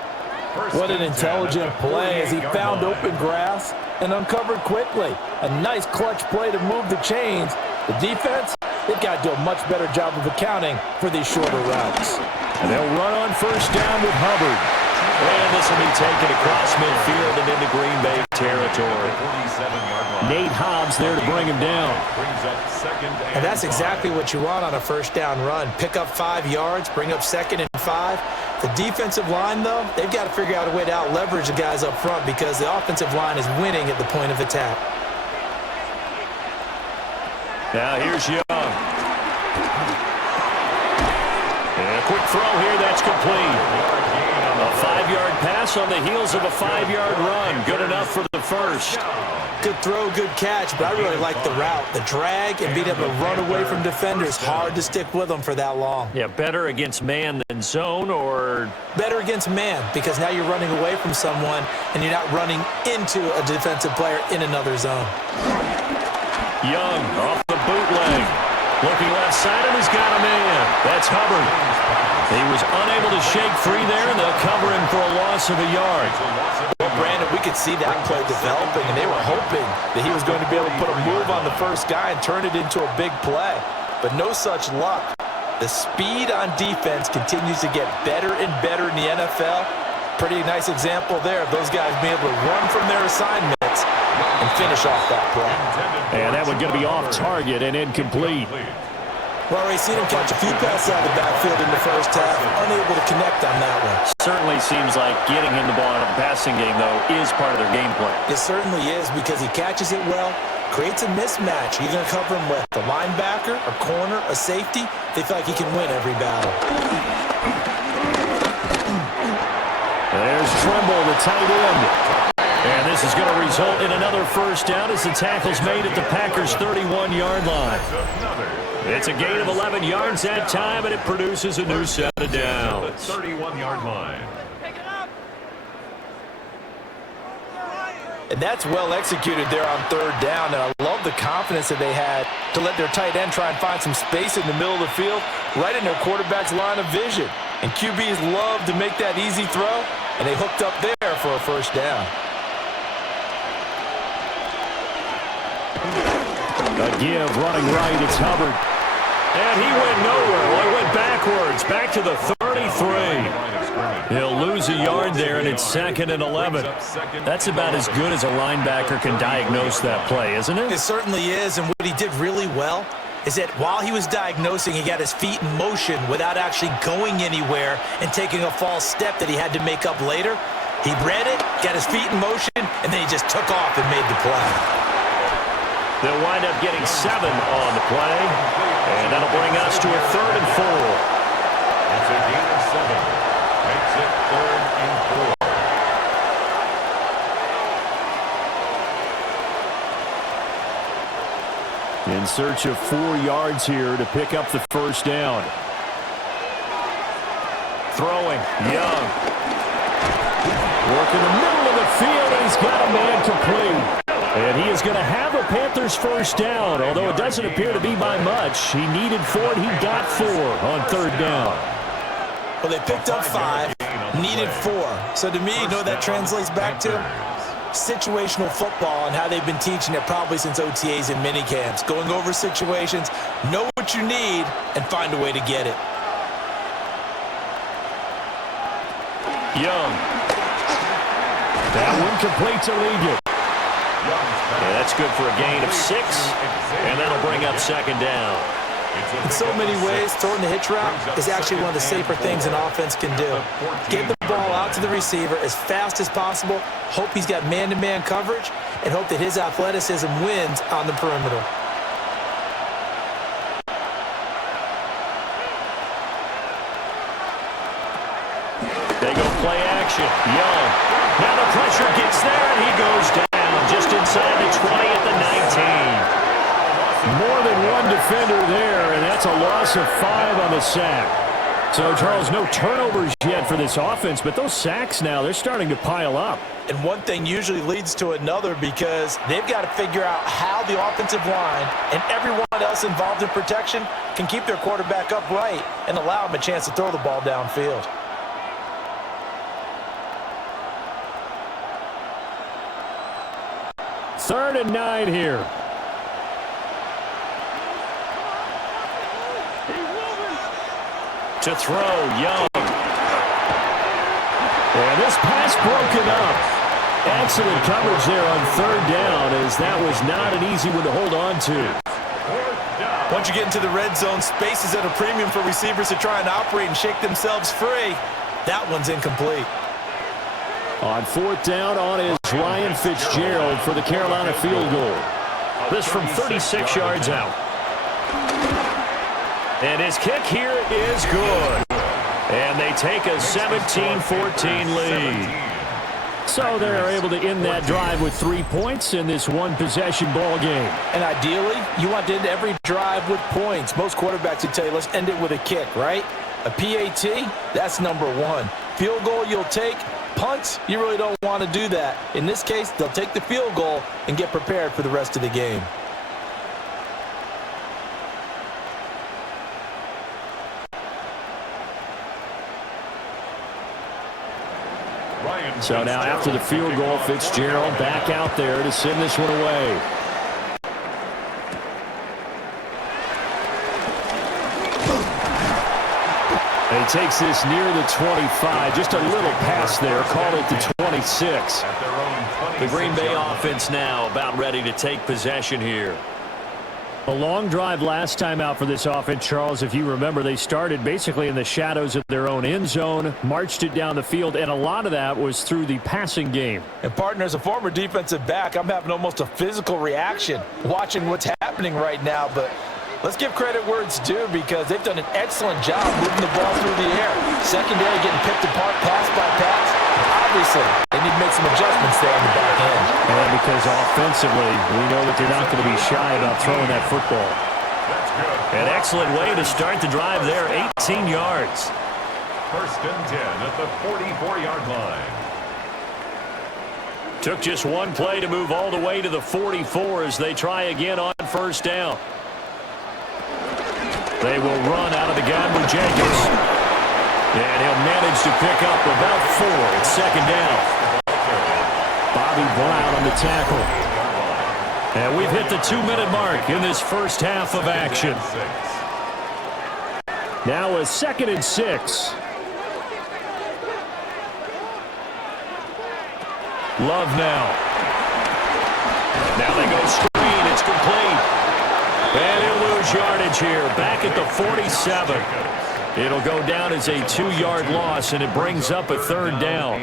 What an intelligent play as he found open grass and uncovered quickly. A nice clutch play to move the chains. The defense, they've got to do a much better job of accounting for these shorter routes. And they'll run on 1st down with Hubbard. And this will be taken across midfield and into Green Bay territory. Nate Hobbs there to bring him down. And that's exactly what you want on a 1st down run. Pick up 5 yards, bring up 2nd and 5. The defensive line, though, they've got to figure out a way to out-leverage the guys up front because the offensive line is winning at the point of attack. Now here's Young. And a quick throw here, that's complete. A 5-yard pass on the heels of a 5-yard run. Good enough for the first. Good throw, good catch, but I really like the route. The drag and being able to run away from defenders, hard to stick with them for that long. Yeah, better against man than zone, or? Better against man, because now you're running away from someone and you're not running into a defensive player in another zone. Young off the bootleg. Looking left side, and he's got a man. That's Hubbard. He was unable to shake free there, and they'll cover him for a loss of a yard. Well, Brandon, we could see that play developing, and they were hoping that he was going to be able to put a move on the first guy and turn it into a big play. But no such luck. The speed on defense continues to get better and better in the NFL. Pretty nice example there of those guys being able to run from their assignments and finish off that play. And that one going to be off target and incomplete. Well, already seen him catch a few passes out of the backfield in the first half, unable to connect on that one. Certainly seems like getting him the ball in a passing game, though, is part of their game plan. It certainly is, because he catches it well, creates a mismatch. You're going to cover him with a linebacker, a corner, a safety. They feel like he can win every battle. There's Trimble, the tight end. And this is going to result in another first down as the tackle's made at the Packers' 31-yard line. It's a gain of 11 yards that time, and it produces a new set of downs. 31-yard line. And that's well executed there on third down. And I love the confidence that they had to let their tight end try and find some space in the middle of the field, right in their quarterback's line of vision. And QBs love to make that easy throw, and they hooked up there for a first down. A give running right, it's Hubbard. And he went nowhere. Well, he went backwards, back to the 33. He'll lose a yard there, and it's 2nd and 11. That's about as good as a linebacker can diagnose that play, isn't it? It certainly is, and what he did really well is that while he was diagnosing, he got his feet in motion without actually going anywhere and taking a false step that he had to make up later. He read it, got his feet in motion, and then he just took off and made the play. They'll wind up getting 7 on the play, and that'll bring us to a 3rd and 4. It's a gain of 7. Makes it 3rd and 4. In search of 4 yards here to pick up the first down. Throwing, Young. Working the middle of the field, and he's got a man complete. And he is going to have a Panthers first down, although it doesn't appear to be by much. He needed 4, and he got 4 on 3rd down. Well, they picked up 5, needed 4. So to me, you know what that translates back to? Situational football and how they've been teaching it probably since OTAs and minicamps. Going over situations, know what you need, and find a way to get it. Young. That one complete to Legion. Yeah, that's good for a gain of 6, and that'll bring up 2nd down. In so many ways, throwing the hitch route is actually one of the safer things an offense can do. Get the ball out to the receiver as fast as possible, hope he's got man-to-man coverage, and hope that his athleticism wins on the perimeter. They go play action. Young. Now the pressure gets there, and he goes down just inside the 20 at the 19. More than one defender there, and that's a loss of 5 on the sack. So, Charles, no turnovers yet for this offense, but those sacks now, they're starting to pile up. And one thing usually leads to another, because they've got to figure out how the offensive line and everyone else involved in protection can keep their quarterback upright and allow him a chance to throw the ball downfield. Third and 9 here. To throw, Young. And this pass broken up. Excellent coverage there on 3rd down, as that was not an easy one to hold on to. Once you get into the red zone, space is at a premium for receivers to try and operate and shake themselves free. That one's incomplete. On 4th down, on is Ryan Fitzgerald for the Carolina field goal. This from 36 yards out. And his kick here is good. And they take a 17-14 lead. So they're able to end that drive with 3 points in this one-possession ball game. And ideally, you want to end every drive with points. Most quarterbacks would tell you, let's end it with a kick, right? A PAT, that's number one. Field goal you'll take. Punts, you really don't want to do that. In this case, they'll take the field goal and get prepared for the rest of the game. So now after the field goal, Fitzgerald back out there to send this one away. And he takes this near the 25. Just a little pass there. Call it the 26. The Green Bay offense now about ready to take possession here. A long drive last time out for this offense, Charles. If you remember, they started basically in the shadows of their own end zone, marched it down the field, and a lot of that was through the passing game. And, partner, as a former defensive back, I'm having almost a physical reaction watching what's happening right now. But let's give credit where it's due because they've done an excellent job moving the ball through the air. Secondary getting picked apart pass by pass. Obviously, they need to make some adjustments there on the back end. And because offensively, we know that they're not going to be shy about throwing that football. An excellent way to start the drive there, 18 yards. First and 10 at the 44-yard line. Took just one play to move all the way to the 44 as they try again on first down. They will run out of the gun with Jenkins. And he'll manage to pick up about 4 at second down. Bobby Brown on the tackle. And we've hit the 2-minute mark in this first half of action. Now a 2nd and 6. Love now. Now they go screen. It's complete. And he'll lose yardage here. Back at the 47. It'll go down as a 2-yard loss, and it brings up a 3rd down.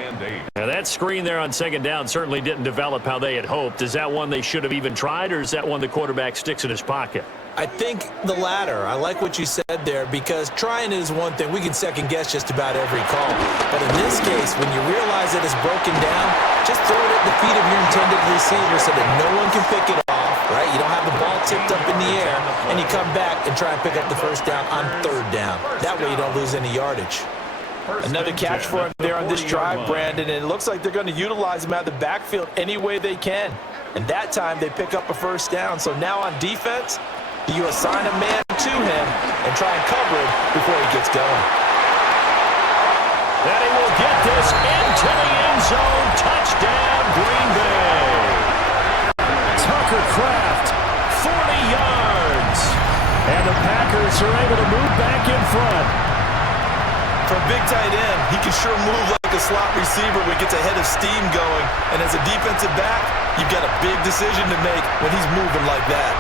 Now that screen there on 2nd down certainly didn't develop how they had hoped. Is that one they should have even tried, or is that one the quarterback sticks in his pocket? I think the latter. I like what you said there because trying is one thing. We can second-guess just about every call. But in this case, when you realize that it's broken down, just throw it at the feet of your intended receiver so that no one can pick it off, right? You don't have the ball tipped up in the air, and you come back and try and pick up the first down on 3rd down. That way you don't lose any yardage. Another catch for him there on this drive, Brandon, and it looks like they're going to utilize him out of the backfield any way they can. And that time they pick up a first down. So now on defense, you assign a man to him and try and cover him before he gets going. And he will get this into the end zone. Touchdown, Green Bay. Tucker Kraft, 40 yards. And the Packers are able to move back in front. For a big tight end, he can sure move like a slot receiver when he gets a head of steam going. And as a defensive back, you've got a big decision to make when he's moving like that.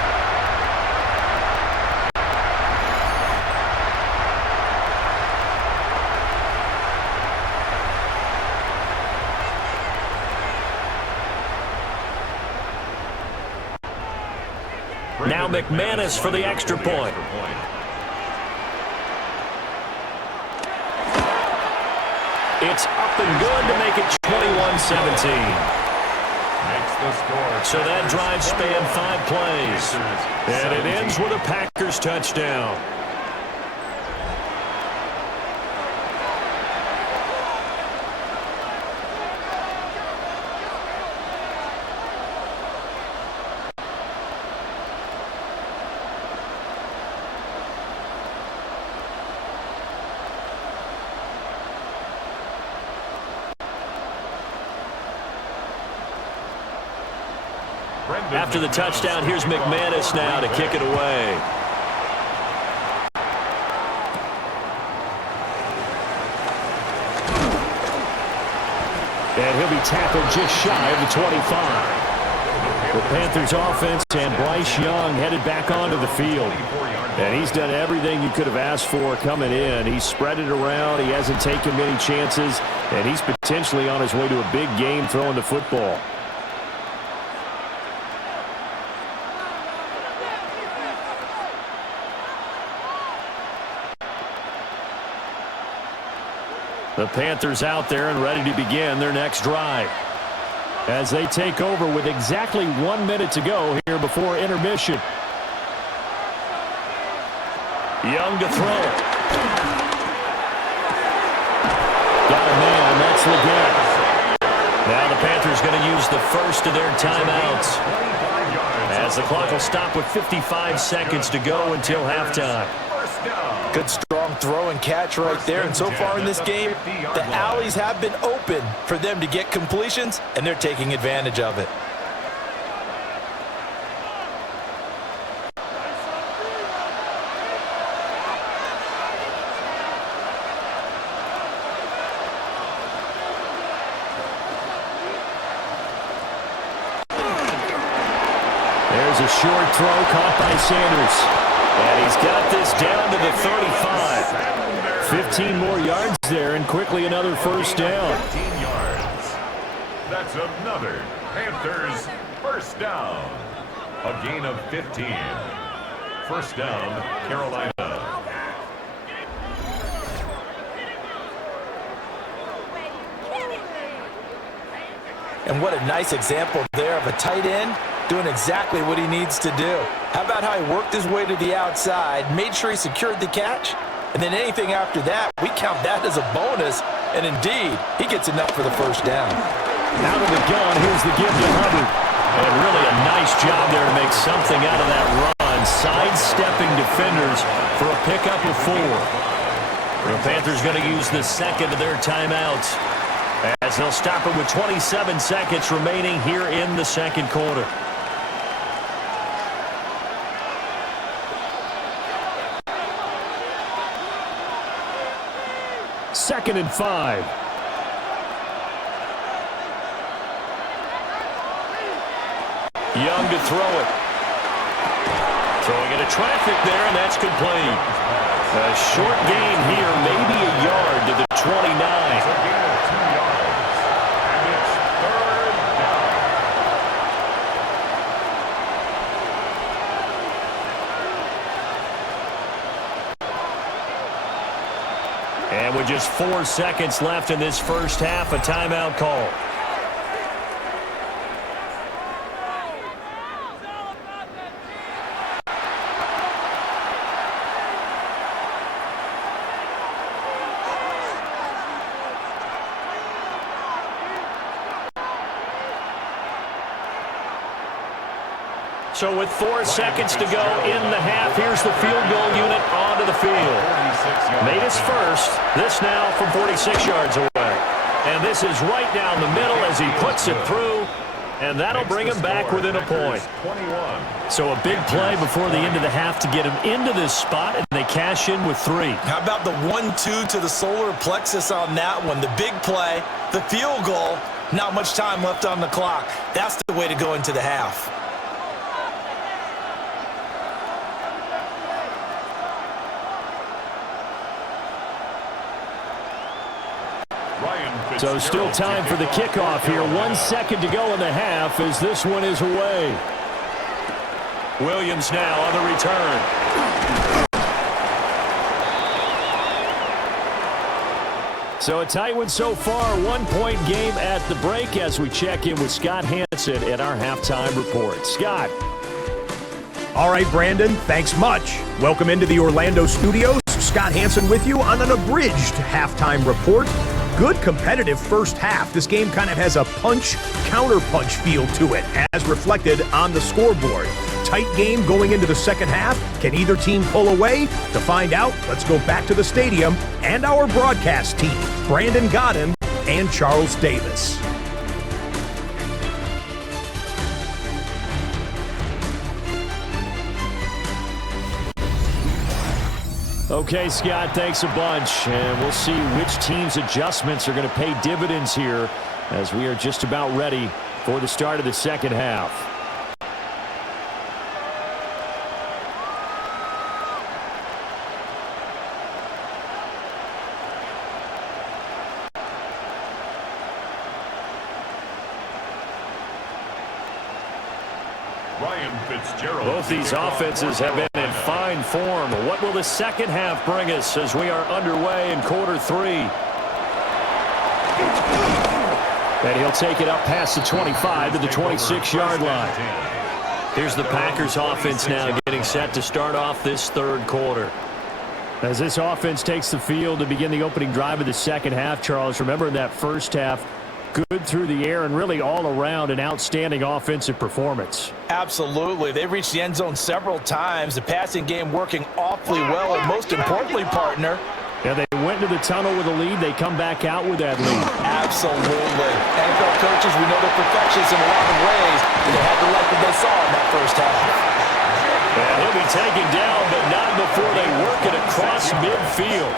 Now McManus for the extra point. It's up and good to make it 21-17. So that drive spanned 5 plays. And it ends with a Packers touchdown. After the touchdown, here's McManus now to kick it away. And he'll be tackled just shy of the 25. The Panthers offense and Bryce Young headed back onto the field. And he's done everything you could have asked for coming in. He's spread it around. He hasn't taken many chances. And he's potentially on his way to a big game throwing the football. The Panthers out there and ready to begin their next drive, as they take over with exactly 1 minute to go here before intermission. Young to throw it. Got a man, that's Legette. Now the Panthers going to use the first of their timeouts, as the clock will stop with 55 seconds to go until halftime. Good strong throw and catch right there. And so far in this game, the alleys have been open for them to get completions, and they're taking advantage of it. There's a short throw caught by Sanders. And he's got this down to the 35. 15 more yards there, and quickly another first down. 15 yards. That's another Panthers first down. A gain of 15. First down, Carolina. And what a nice example there of a tight end doing exactly what he needs to do. How about how he worked his way to the outside, made sure he secured the catch, and then anything after that, we count that as a bonus. And indeed, he gets enough for the first down. Out of the gun, here's the give to Hubbard. And really a nice job there to make something out of that run, sidestepping defenders for a pickup of 4. The Panthers going to use the second of their timeouts, as they'll stop it with 27 seconds remaining here in the second quarter. Second and 5. Young to throw it. Throwing into traffic there, and that's complete. A short gain here, maybe a yard to the 29. And with just 4 seconds left in this first half, a timeout call. So with 4 seconds to go in the half, here's the field goal unit onto the field. Made his first. This now from 46 yards away. And this is right down the middle as he puts it through. And that'll bring him back within a point. So a big play before the end of the half to get him into this spot, and they cash in with 3. How about the 1-2 to the solar plexus on that one? The big play, the field goal, not much time left on the clock. That's the way to go into the half. So still time for the kickoff here. 1 second to go in the half as this one is away. Williams now on the return. So a tight one so far. 1-point game at the break as we check in with Scott Hansen at our halftime report. Scott. All right, Brandon, thanks much. Welcome into the Orlando studios. Scott Hansen with you on an abridged halftime report. Good competitive first half. This game kind of has a punch-counter-punch feel to it, as reflected on the scoreboard. Tight game going into the second half. Can either team pull away? To find out, let's go back to the stadium and our broadcast team, Brandon Gxlden and Charles Davis. Okay, Scott, thanks a bunch. And we'll see which team's adjustments are going to pay dividends here as we are just about ready for the start of the second half. Both these offenses have been in fine form. What will the second half bring us as we are underway in quarter 3? And he'll take it up past the 25 to the 26-yard line. Here's the Packers offense now getting set to start off this third quarter. As this offense takes the field to begin the opening drive of the second half, Charles, remember in that first half, good through the air and really all around an outstanding offensive performance. Absolutely. They reached the end zone several times. The passing game working awfully well, and most importantly, partner, yeah, they went to the tunnel with a lead. They come back out with that lead. Absolutely. NFL coaches, we know they're perfectionists in a lot of ways, but they had to like what they saw in that first half. And he'll be taken down, but not before they work it across midfield.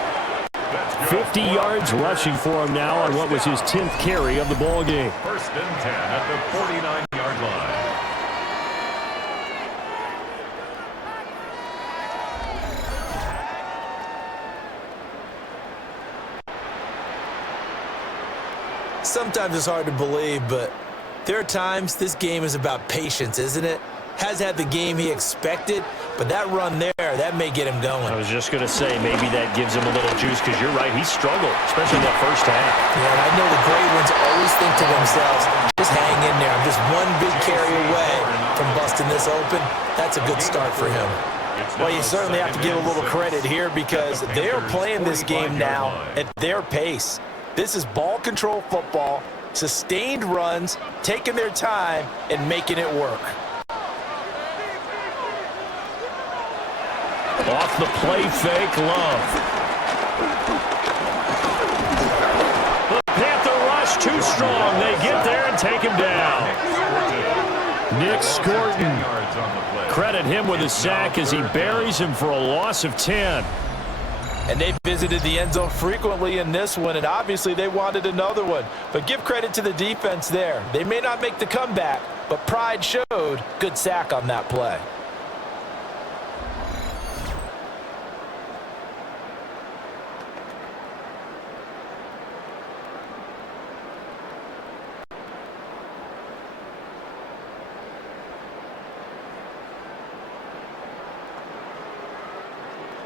50 yards rushing for him now on what was his 10th carry of the ball game. First and 10 at the 49-yard line. Sometimes it's hard to believe, but there are times this game is about patience, isn't it? Has had the game he expected, but that run there, that may get him going. I was just going to say, maybe that gives him a little juice, because you're right, he struggled, especially in that first half. Yeah, and I know the great ones always think to themselves, just hang in there. I'm just one big carry away from busting this open. That's a good start for him. Well, you certainly have to give a little credit here because they're playing this game now at their pace. This is ball control football, sustained runs, taking their time, and making it work. Off the play fake, Love. The Panther rush too strong. They get there and take him down. Gxlden. Credit him with a sack as he buries him for a loss of 10. And they visited the end zone frequently in this one, and obviously they wanted another one. But give credit to the defense there. They may not make the comeback, but pride showed. Good sack on that play.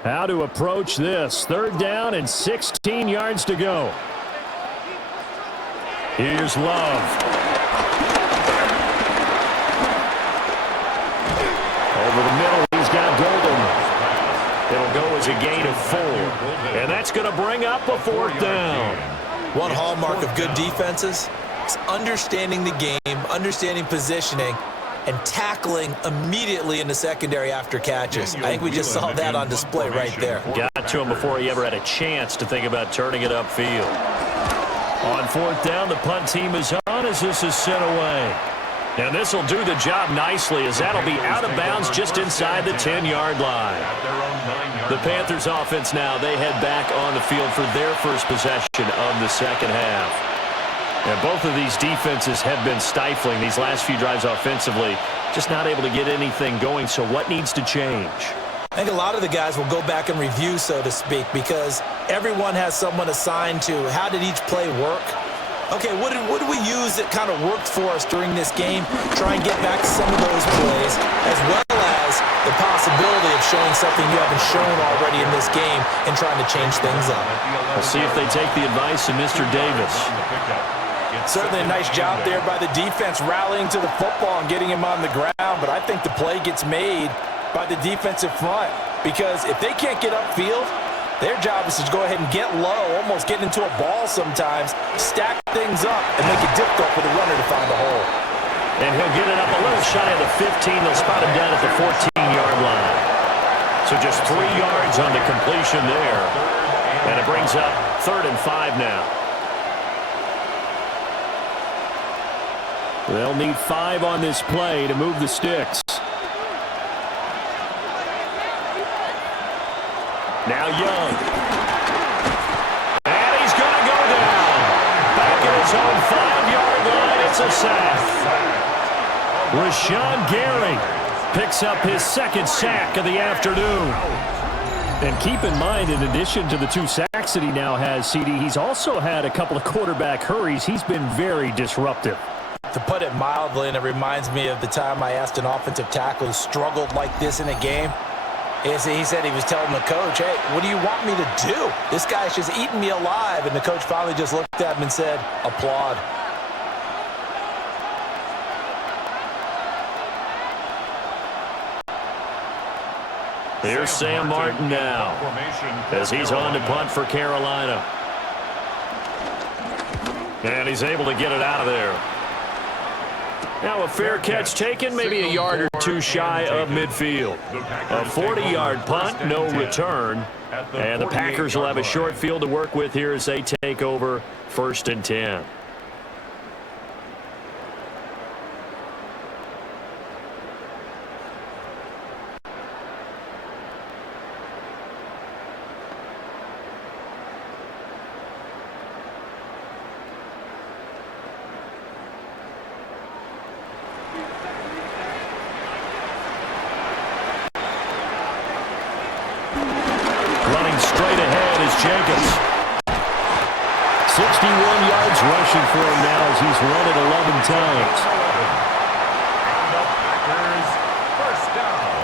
How to approach this. Third down and 16 yards to go. Here's Love. Over the middle, he's got Gxlden. It'll go as a gain of 4. And that's going to bring up a fourth down. One hallmark of good defenses is understanding the game, understanding positioning, and tackling immediately in the secondary after catches. I think we just saw that on display right there. Got to him before he ever had a chance to think about turning it upfield. On fourth down, the punt team is on as this is sent away. And this will do the job nicely as that'll be out of bounds just inside the 10-yard line. The Panthers offense now, they head back on the field for their first possession of the second half. And both of these defenses have been stifling these last few drives offensively, just not able to get anything going. So what needs to change? I think a lot of the guys will go back and review, so to speak, because everyone has someone assigned to how did each play work. Okay, what did we use that kind of worked for us during this game? Try and get back to some of those plays, as well as the possibility of showing something you haven't shown already in this game and trying to change things up. We'll see if they take the advice of Mr. Davis. Certainly a nice job there by the defense rallying to the football and getting him on the ground, but I think the play gets made by the defensive front because if they can't get upfield, their job is to go ahead and get low, almost get into a ball sometimes, stack things up, and make it difficult for the runner to find a hole. And he'll get it up a little shy of the 15. They'll spot him down at the 14-yard line. So just 3 yards on the completion there. And it brings up 3rd and 5 now. They'll need 5 on this play to move the sticks. Now Young. And he's going to go down. Back at his own 5-yard line. It's a sack. Rashawn Gary picks up his 2nd sack of the afternoon. And keep in mind, in addition to the 2 sacks that he now has, CD, he's also had a couple of quarterback hurries. He's been very disruptive. To put it mildly, and it reminds me of the time I asked an offensive tackle who struggled like this in a game, He said he was telling the coach, hey, what do you want me to do? This guy's just eating me alive. And the coach finally just looked at him and said, applaud. Here's Sam Martin now as he's on to punt for Carolina. And he's able to get it out of there. Now a fair catch taken, maybe a yard or two shy of midfield. A 40-yard punt, no return. And the Packers will have a short field to work with here as they take over 1st and 10. Straight ahead is Jacobs. 61 yards rushing for him now as he's run it 11 times. And the Packers, first down.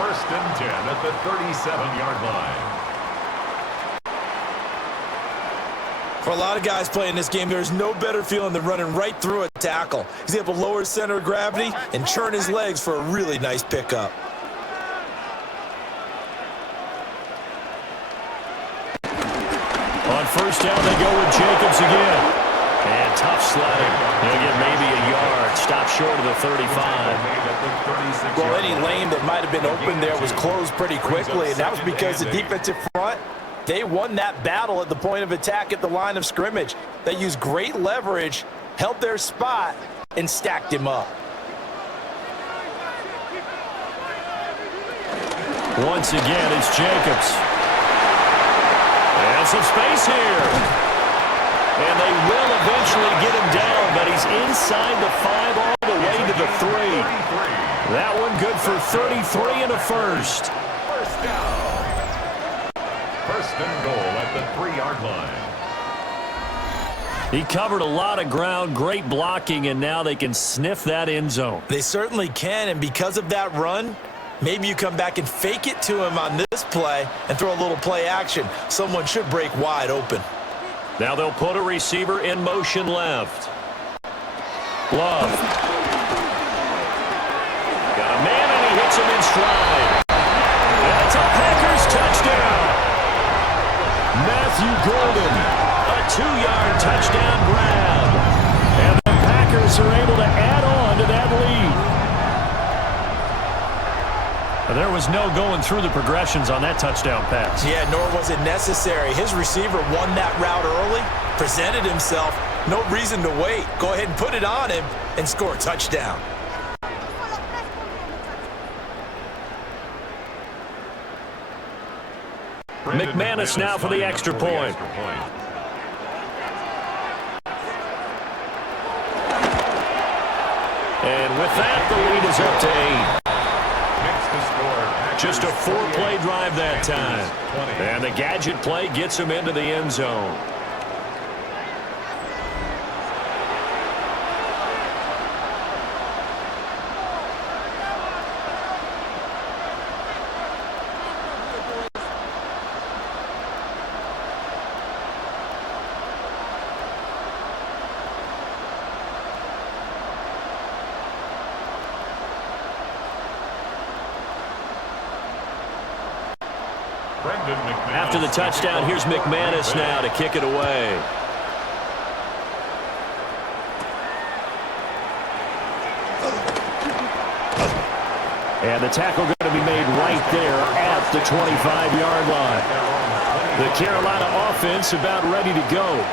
1st and 10 at the 37-yard line. For a lot of guys playing this game, there's no better feeling than running right through a tackle. He's able to lower his center of gravity and churn his legs for a really nice pickup. On 1st down, they go with Jacobs again. And tough sledding. He'll get maybe a yard. Stop short of the 35. Well, any lane that might have been open there was closed pretty quickly, and that was because the defensive front, they won that battle at the point of attack at the line of scrimmage. They used great leverage, held their spot, and stacked him up. Once again, it's Jacobs. And some space here. And they will eventually get him down, but he's inside the 5 all the way to the 3. That one good for 33 and a first. First down. 1st and goal at the 3-yard line. He covered a lot of ground, great blocking, and now they can sniff that end zone. They certainly can, and because of that run, maybe you come back and fake it to him on this play and throw a little play action. Someone should break wide open. Now they'll put a receiver in motion left. Love. Got a man, and he hits him in stride. And it's a Packers touchdown. Matthew Gxlden, a 2-yard touchdown grab. And the Packers are able to add on to that lead. There was no going through the progressions on that touchdown pass. Yeah, nor was it necessary. His receiver won that route early, presented himself, no reason to wait. Go ahead and put it on him and score a touchdown. McManus now for the extra point. And with that, the lead is up to 8. Just a 4-play drive that time. And the gadget play gets him into the end zone. After the touchdown, here's McManus now to kick it away. And the tackle going to be made right there at the 25-yard line. The Carolina offense about ready to go.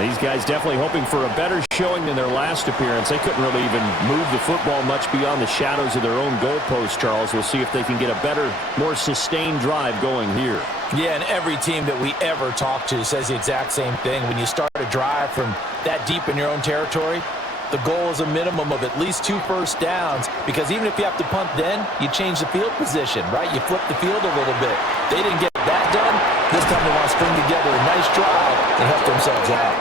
These guys definitely hoping for a better showing than their last appearance. They couldn't really even move the football much beyond the shadows of their own goalpost, Charles. We'll see if they can get a better, more sustained drive going here. Yeah, and every team that we ever talk to says the exact same thing. When you start a drive from that deep in your own territory, the goal is a minimum of at least 2 first downs, because even if you have to punt then, you change the field position, right? You flip the field a little bit. They didn't get that done. This time they want to string together a nice drive and help themselves out.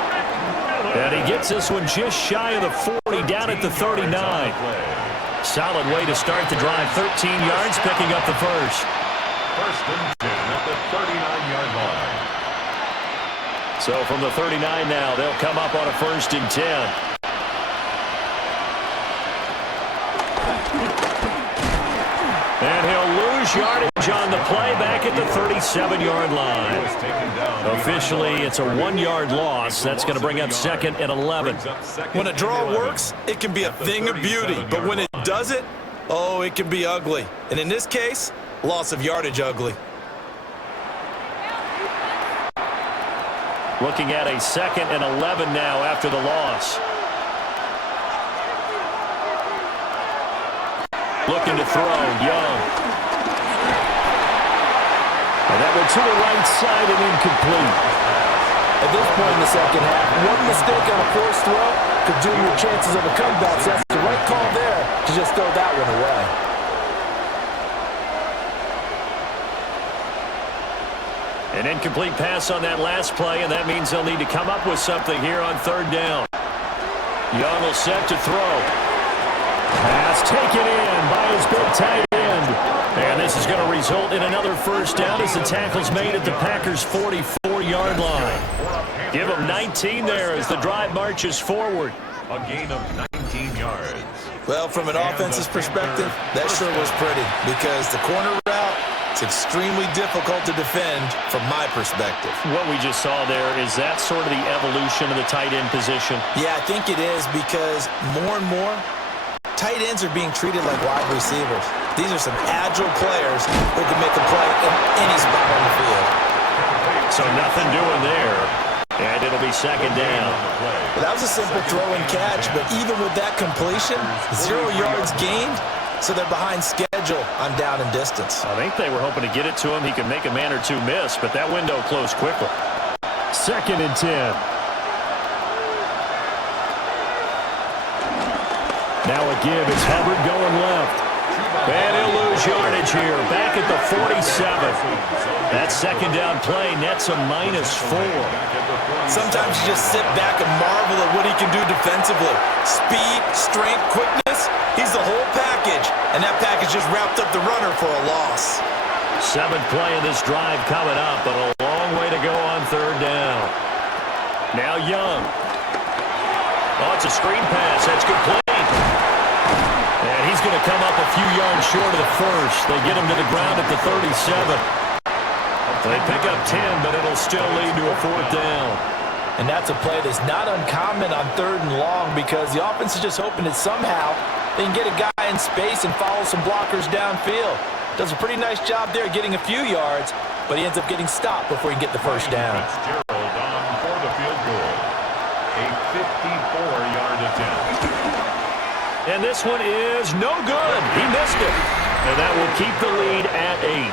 And he gets this one just shy of the 40, down at the 39. solid way to start the drive. 13 yards, picking up the first. First and 10 at the 39-yard line. So from the 39 now, they'll come up on a first and 10. And he'll lose yardage on the play back at the 37-yard line. Officially, it's a 1-yard loss. That's going to bring up second and 11. When a draw works, it can be a thing of beauty. But when it doesn't, oh, it can be ugly. And in this case, loss of yardage ugly. Looking at a second and 11 now after the loss. Looking to throw, Young. And that went to the right side and incomplete. At this point in the second half, one mistake on a forced throw could doom your chances of a comeback. So that's the right call there to just throw that one away. An incomplete pass on that last play, and that means they'll need to come up with something here on third down. Young will set to throw. Pass taken in by his big tight end. And this is going to result in another first down as the tackle's made at the Packers' 44-yard line. Give them 19 there as the drive marches forward. A gain of 19 yards. Well, from an offense's perspective, that sure was pretty because the corner route, it's extremely difficult to defend from my perspective. What we just saw there, is that sort of the evolution of the tight end position? Yeah, I think it is because more and more, tight ends are being treated like wide receivers. These are some agile players who can make a play in any spot on the field. So nothing doing there. And it'll be second down. Well, that was a simple throw and catch, but even with that completion, 0 yards gained, so they're behind schedule on down and distance. I think they were hoping to get it to him. He could make a man or two miss, but that window closed quickly. Second and 10. Now a give. It's Hubbard going left. And he'll lose yardage here. Back at the 47. That second down play nets a -4. Sometimes you just sit back and marvel at what he can do defensively. Speed, strength, quickness. He's the whole package. And that package just wrapped up the runner for a loss. 7th play of this drive coming up, but a long way to go on third down. Now Young. Oh, it's a screen pass. That's complete. And he's going to come up a few yards short of the first. They get him to the ground at the 37. They pick up 10, but it'll still lead to a fourth down. And that's a play that's not uncommon on third and long because the offense is just hoping that somehow they can get a guy in space and follow some blockers downfield. Does a pretty nice job there getting a few yards, but he ends up getting stopped before he can get the first down. Gxlden on for the field goal. A 54-yard attempt. And this one is no good. He missed it. And that will keep the lead at 8.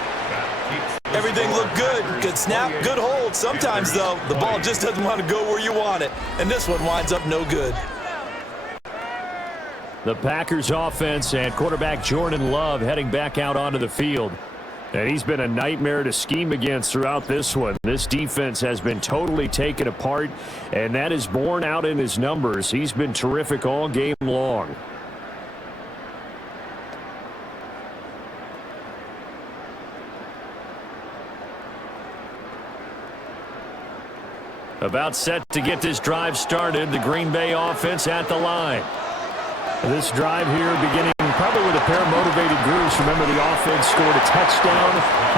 Everything looked good. Good snap, good hold. Sometimes, though, the ball just doesn't want to go where you want it. And this one winds up no good. The Packers offense and quarterback Jordan Love heading back out onto the field. And he's been a nightmare to scheme against throughout this one. This defense has been totally taken apart, and that is borne out in his numbers. He's been terrific all game long. About set to get this drive started, the Green Bay offense at the line. This drive here beginning probably with a pair of motivated groups. Remember, the offense scored a touchdown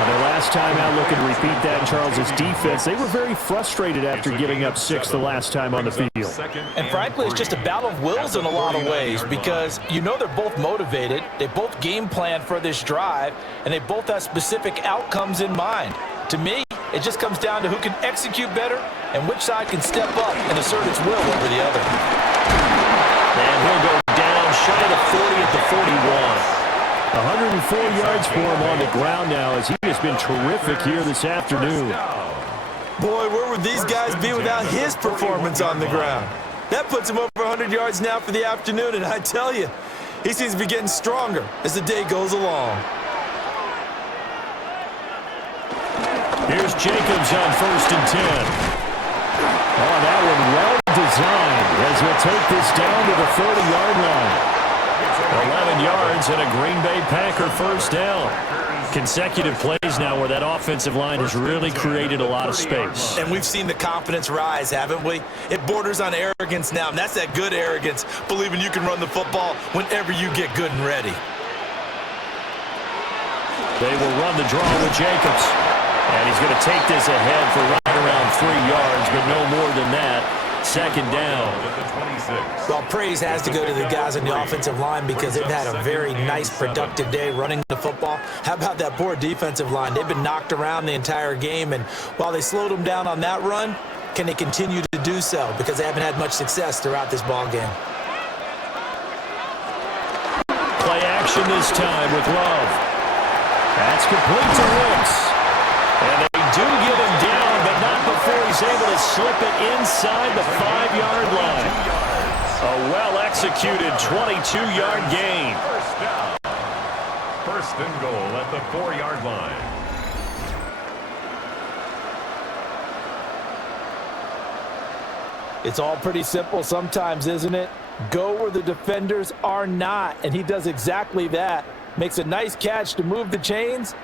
their last time out. Looking to repeat that. Charles' defense, they were very frustrated after giving up 6 the last time on the field. And frankly, it's just a battle of wills in a lot of ways because you know they're both motivated. They both game plan for this drive, and they both have specific outcomes in mind. To me, it just comes down to who can execute better and which side can step up and assert its will over the other. And he'll go down shy of the 40 at the 41. 104 yards for him on the ground now as he has been terrific here this afternoon. Boy, where would these guys be without his performance on the ground? That puts him over 100 yards now for the afternoon, and I tell you, he seems to be getting stronger as the day goes along. Here's Jacobs on first and 10. Oh, that one well designed as he'll take this down to the 30-yard line. 11 yards and a Green Bay Packer first down. Consecutive plays now where that offensive line has really created a lot of space. And we've seen the confidence rise, haven't we? It borders on arrogance now, and that's that good arrogance, believing you can run the football whenever you get good and ready. They will run the draw with Jacobs. And he's going to take this ahead for right around 3 yards, but no more than that. Second down. Well, praise has to go to the guys on the offensive line because they've had a very nice, productive day running the football. How about that poor defensive line? They've been knocked around the entire game, and while they slowed them down on that run, can they continue to do so? Because they haven't had much success throughout this ball game. Play action this time with Love. That's complete to Wicks. And they do get him down, but not before he's able to slip it inside the 5-yard line. A well-executed 22-yard gain. First down. First and goal at the 4-yard line. It's all pretty simple sometimes, isn't it? Go where the defenders are not, and he does exactly that. Makes a nice catch to move the chains.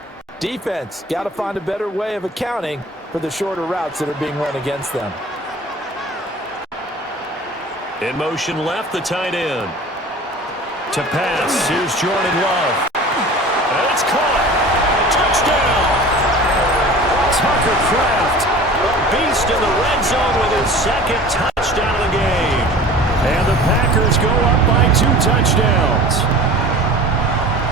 Defense, got to find a better way of accounting for the shorter routes that are being run against them. In motion left, the tight end. To pass, here's Jordan Love. And it's caught. Touchdown. Tucker Kraft, a beast in the red zone with his second touchdown of the game. And the Packers go up by 2 touchdowns.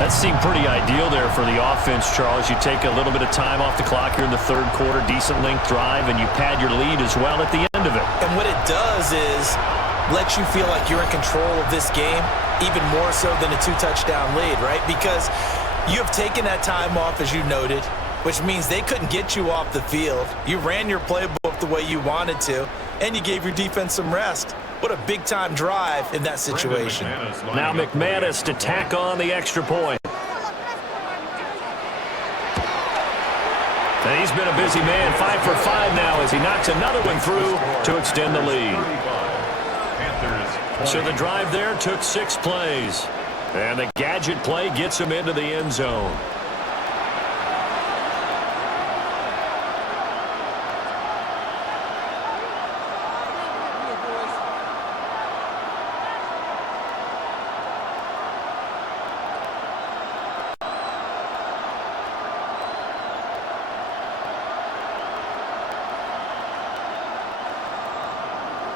That seemed pretty ideal there for the offense, Charles. You take a little bit of time off the clock here in the third quarter, decent length drive, and you pad your lead as well at the end of it. And what it does is let you feel like you're in control of this game, even more so than a 2-touchdown lead, right? Because you have taken that time off, as you noted, which means they couldn't get you off the field. You ran your playbook the way you wanted to, and you gave your defense some rest. What a big-time drive in that situation. Now McManus to tack on the extra point. And he's been a busy man, 5 for 5 now as he knocks another one through to extend the lead. So the drive there took 6 plays. And the gadget play gets him into the end zone.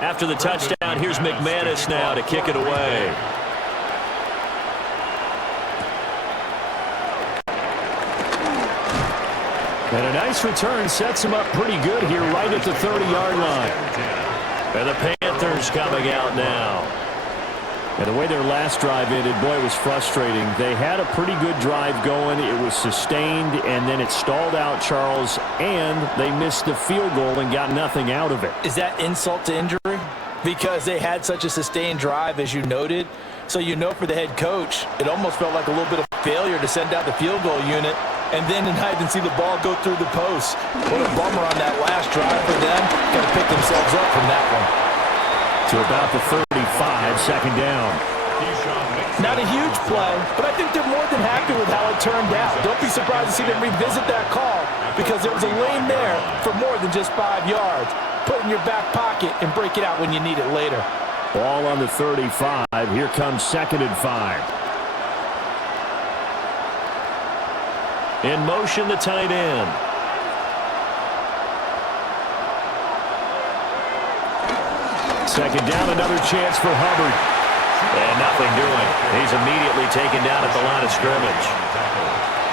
After the touchdown, here's McManus now to kick it away. And a nice return sets him up pretty good here right at the 30-yard line. And the Panthers coming out now. And the way their last drive ended, boy, it was frustrating. They had a pretty good drive going. It was sustained, and then it stalled out, Charles, and they missed the field goal and got nothing out of it. Is that insult to injury? Because they had such a sustained drive, as you noted. So you know for the head coach, it almost felt like a little bit of failure to send out the field goal unit and then not even see the ball go through the post. What a bummer on that last drive for them. Got to pick themselves up from that one. To about the 35, second down. Not a huge play, but I think they're more than happy with how it turned out. Don't be surprised to see them revisit that call because there was a lane there for more than just 5 yards. Put it in your back pocket and break it out when you need it later. Ball on the 35. Here comes 2nd and 5. In motion, the tight end. Second down, another chance for Hubbard. And nothing doing. He's immediately taken down at the line of scrimmage.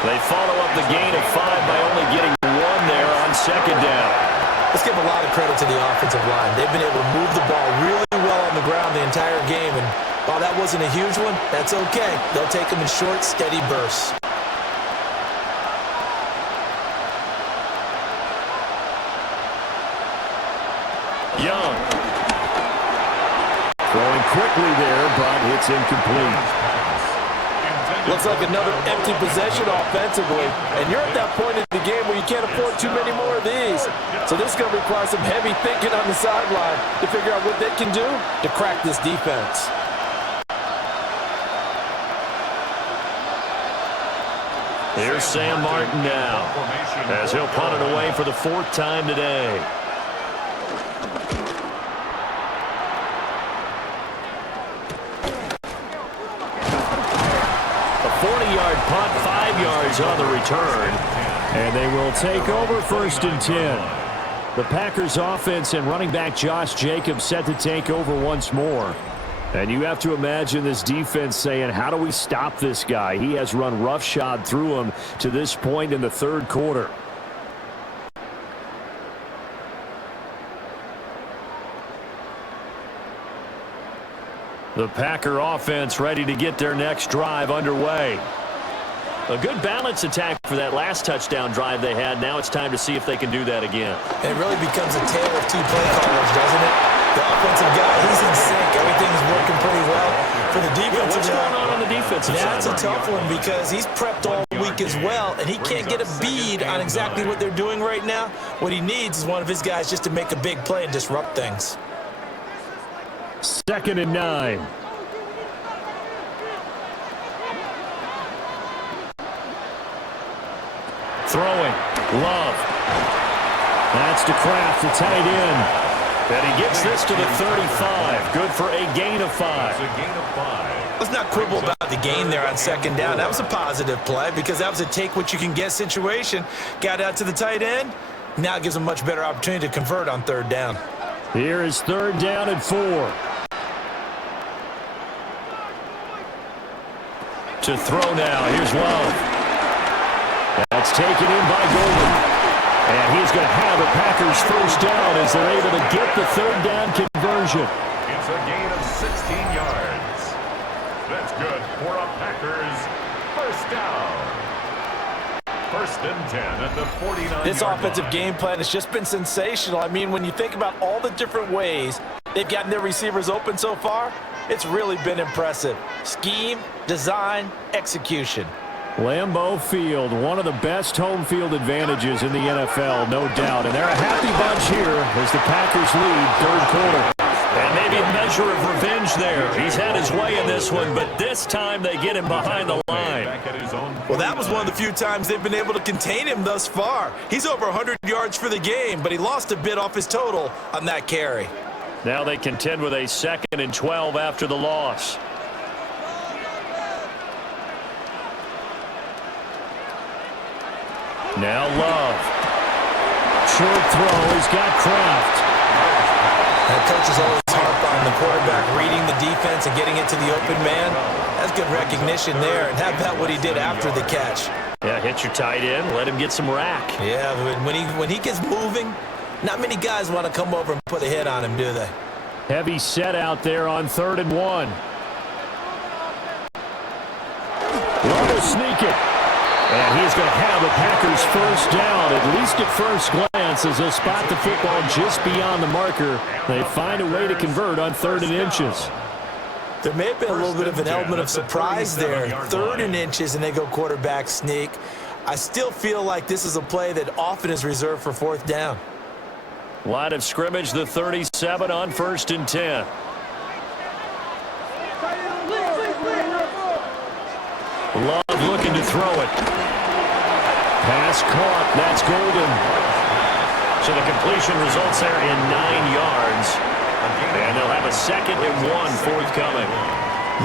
They follow up the gain of 5 by only getting 1 there on second down. Let's give a lot of credit to the offensive line. They've been able to move the ball really well on the ground the entire game. And while that wasn't a huge one, that's okay. They'll take them in short, steady bursts. Young. Throwing quickly there, but it's incomplete. Looks like another empty possession offensively. And you're at that point in the game where you can't afford too many more of these. So this is going to require some heavy thinking on the sideline to figure out what they can do to crack this defense. Here's Sam Martin now, as he'll punt it away for the 4th time today. A 40-yard punt, 5 yards on the return. And they will take over 1st and 10. The Packers offense and running back Josh Jacobs set to take over once more. And you have to imagine this defense saying, how do we stop this guy? He has run roughshod through him to this point in the 3rd quarter. The Packer offense ready to get their next drive underway. A good balance attack for that last touchdown drive they had. Now it's time to see if they can do that again. It really becomes a tale of 2 play callers, doesn't it? The offensive guy, he's in sync. Everything's working pretty well. For the defensive what's going on the defensive side? That's a tough one because he's prepped all week as well, and he can't get a bead on exactly what they're doing right now. What he needs is one of his guys just to make a big play and disrupt things. 2nd and 9. Throwing. Love. That's to Kraft, the tight end. And he gets this to the 35. Good for a gain of 5. Let's not quibble about the gain there on 2nd down. That was a positive play because that was a take-what-you-can-get situation. Got out to the tight end. Now it gives him a much better opportunity to convert on 3rd down. Here is 3rd down and 4. To throw now. Here's Love. That's taken in by Gxlden. And he's going to have a Packers 1st down as they're able to get the 3rd down conversion. It's a gain of 16 yards. That's good for a Packers 1st down. 1st and 10 at the 49-yard This offensive line. game plan has just been sensational. I mean, when you think about all the different ways they've gotten their receivers open so far, it's really been impressive. Scheme, design, execution. Lambeau Field, one of the best home field advantages in the NFL, no doubt. And they're a happy bunch here as the Packers lead 3rd quarter. And maybe a measure of revenge there. He's had his way in this one, but this time they get him behind the line. Well, that was one of the few times they've been able to contain him thus far. He's over 100 yards for the game, but he lost a bit off his total on that carry. Now they contend with a 2nd and 12 after the loss. Now Love. Short throw. He's got Kraft. That coach is always harp on the quarterback reading the defense and getting it to the open man. That's good recognition there. And how about what he did after the catch? Yeah, hit your tight end. Let him get some rack. Yeah, when he gets moving, not many guys want to come over and put a hit on him, do they? Heavy set out there on 3rd and 1. Love will sneak it. And he's going to have a Packers 1st down, at least at first glance, as they'll spot the football just beyond the marker. They find a way to convert on 3rd and inches. There may have been a little bit of an element of surprise there. 3rd and inches, and they go quarterback sneak. I still feel like this is a play that often is reserved for 4th down. Line of scrimmage, the 37 on 1st and 10. Love looking to throw it. Pass caught. That's Gxlden. So the completion results there in 9 yards. And they'll have a 2nd and 1 forthcoming.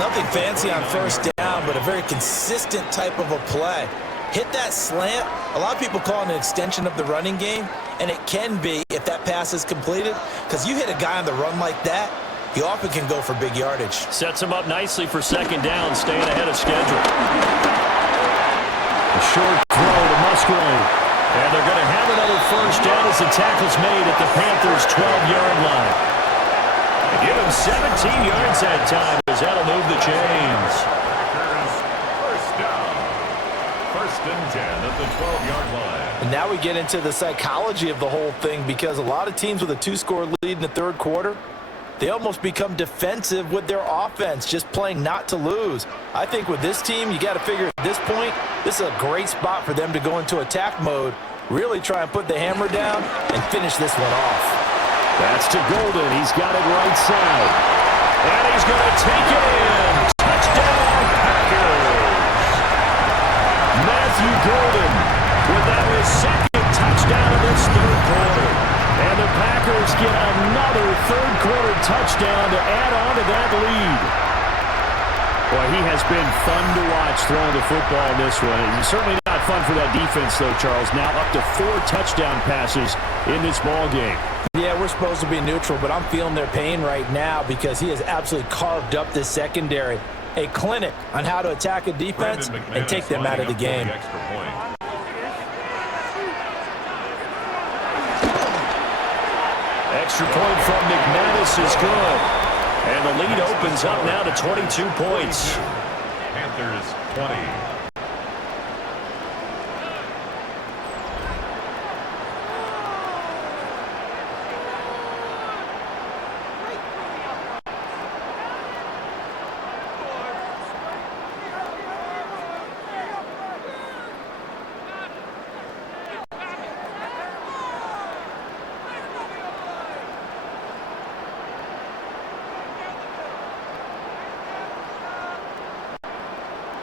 Nothing fancy on 1st down, but a very consistent type of a play. Hit that slant. A lot of people call it an extension of the running game, and it can be if that pass is completed, because you hit a guy on the run like that, he often can go for big yardage. Sets him up nicely for 2nd down, staying ahead of schedule. A short throw to Musgrave. And they're going to have another 1st down as the tackle's made at the Panthers' 12-yard line. They give him 17 yards that time as that'll move the chains. Packers 1st down. 1st and 10 at the 12-yard line. And now we get into the psychology of the whole thing, because a lot of teams with a 2-score lead in the 3rd quarter, they almost become defensive with their offense, just playing not to lose. I think with this team, you got to figure at this point, this is a great spot for them to go into attack mode, really try and put the hammer down and finish this one off. That's to Gxlden. He's got it right side. And he's going to take it in. Touchdown, Packers. Matthew touchdown to add on to that lead. Boy, he has been fun to watch throwing the football in this one. It's certainly not fun for that defense, though, Charles. Now up to 4 touchdown passes in this ball game. Yeah, we're supposed to be neutral, but I'm feeling their pain right now because he has absolutely carved up this secondary. A clinic on how to attack a defense and take them out of the game. Extra point from McManus is good. And the lead opens up now to 22 points. Panthers 20.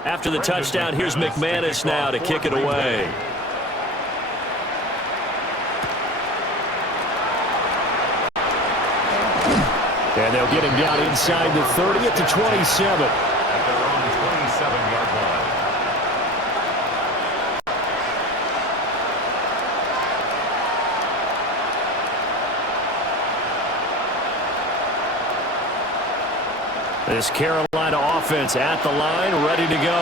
After the touchdown, here's McManus now to kick it away. And they'll get him down inside the 30 at the 27. At their own 27-yard line. This Carolina offense at the line, ready to go.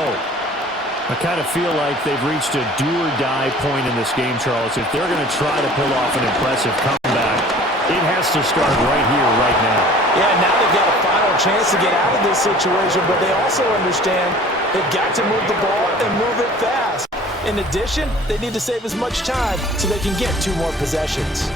I kind of feel like they've reached a do-or-die point in this game, Charles. If they're going to try to pull off an impressive comeback, it has to start right here, right now. Yeah, now they've got a final chance to get out of this situation, but they also understand they've got to move the ball and move it fast. In addition, they need to save as much time so they can get 2 more possessions.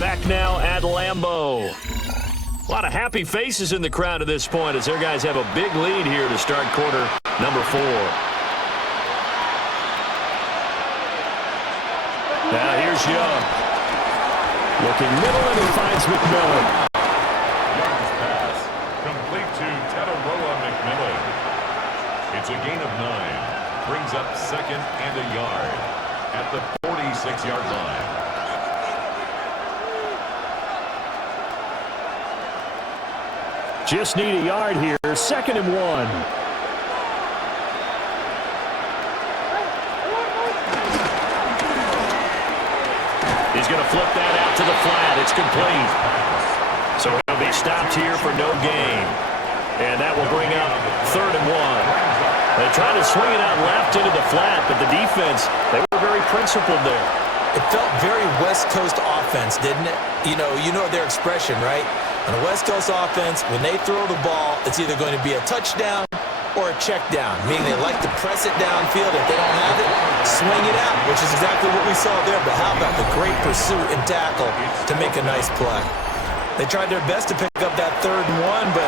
Back now at Lambeau. A lot of happy faces in the crowd at this point as their guys have a big lead here to start quarter number 4. Now here's Young. Looking middle, and he finds McMillan. Young's pass complete to Tataroa McMillan. It's a gain of 9. Brings up 2nd and a yard at the 46-yard line. Just need a yard here. 2nd and 1. He's going to flip that out to the flat. It's complete. So he'll be stopped here for no gain. And that will bring up 3rd and 1. They tried to swing it out left into the flat, but the defense, they were very principled there. It felt very West Coast offense, didn't it? You know their expression, right? On a West Coast offense, when they throw the ball, it's either going to be a touchdown or a check down, meaning they like to press it downfield. If they don't have it, swing it out, which is exactly what we saw there. But how about the great pursuit and tackle to make a nice play? They tried their best to pick up that 3rd and 1, but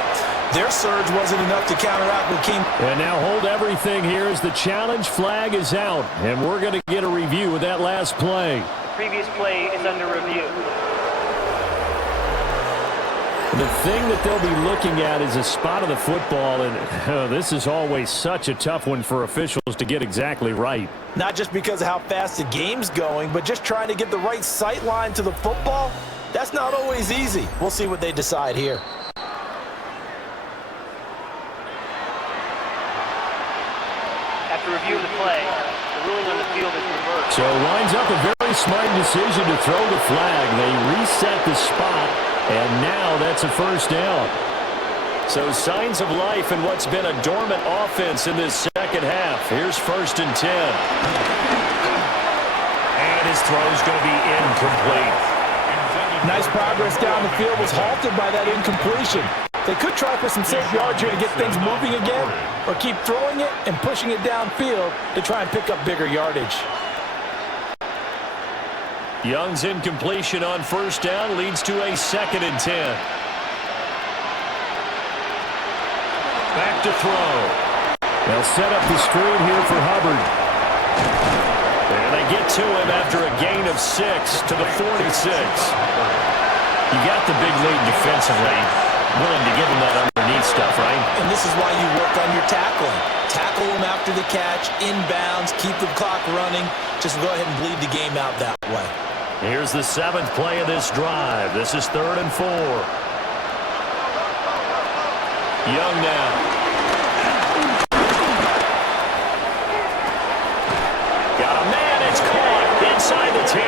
their surge wasn't enough to counteract what came. And now hold everything here as the challenge flag is out. And we're going to get a review of that last play. The previous play is under review. The thing that they'll be looking at is a spot of the football, and this is always such a tough one for officials to get exactly right. Not just because of how fast the game's going, but just trying to get the right sight line to the football. That's not always easy. We'll see what they decide here. After review of the play, the ruling on the field is reversed. So lines up a very smart decision to throw the flag. They reset the spot, and now that's a 1st down. So signs of life in what's been a dormant offense in this 2nd half. Here's 1st and 10. And his throw's going to be incomplete. Nice progress down the field was halted by that incompletion. They could try for some safe yards here to get things moving again, or keep throwing it and pushing it downfield to try and pick up bigger yardage. Young's incompletion on 1st down leads to a 2nd and 10. Back to throw. They'll set up the screen here for Hubbard. And they get to him after a gain of 6 to the 46. You got the big lead defensively. Willing to give him that underneath stuff, right? And this is why you work on your tackling. Tackle him after the catch, inbounds, keep the clock running. Just go ahead and bleed the game out that way. Here's the 7th play of this drive. This is 3rd and 4. Young now. Got a man. It's caught inside the 10.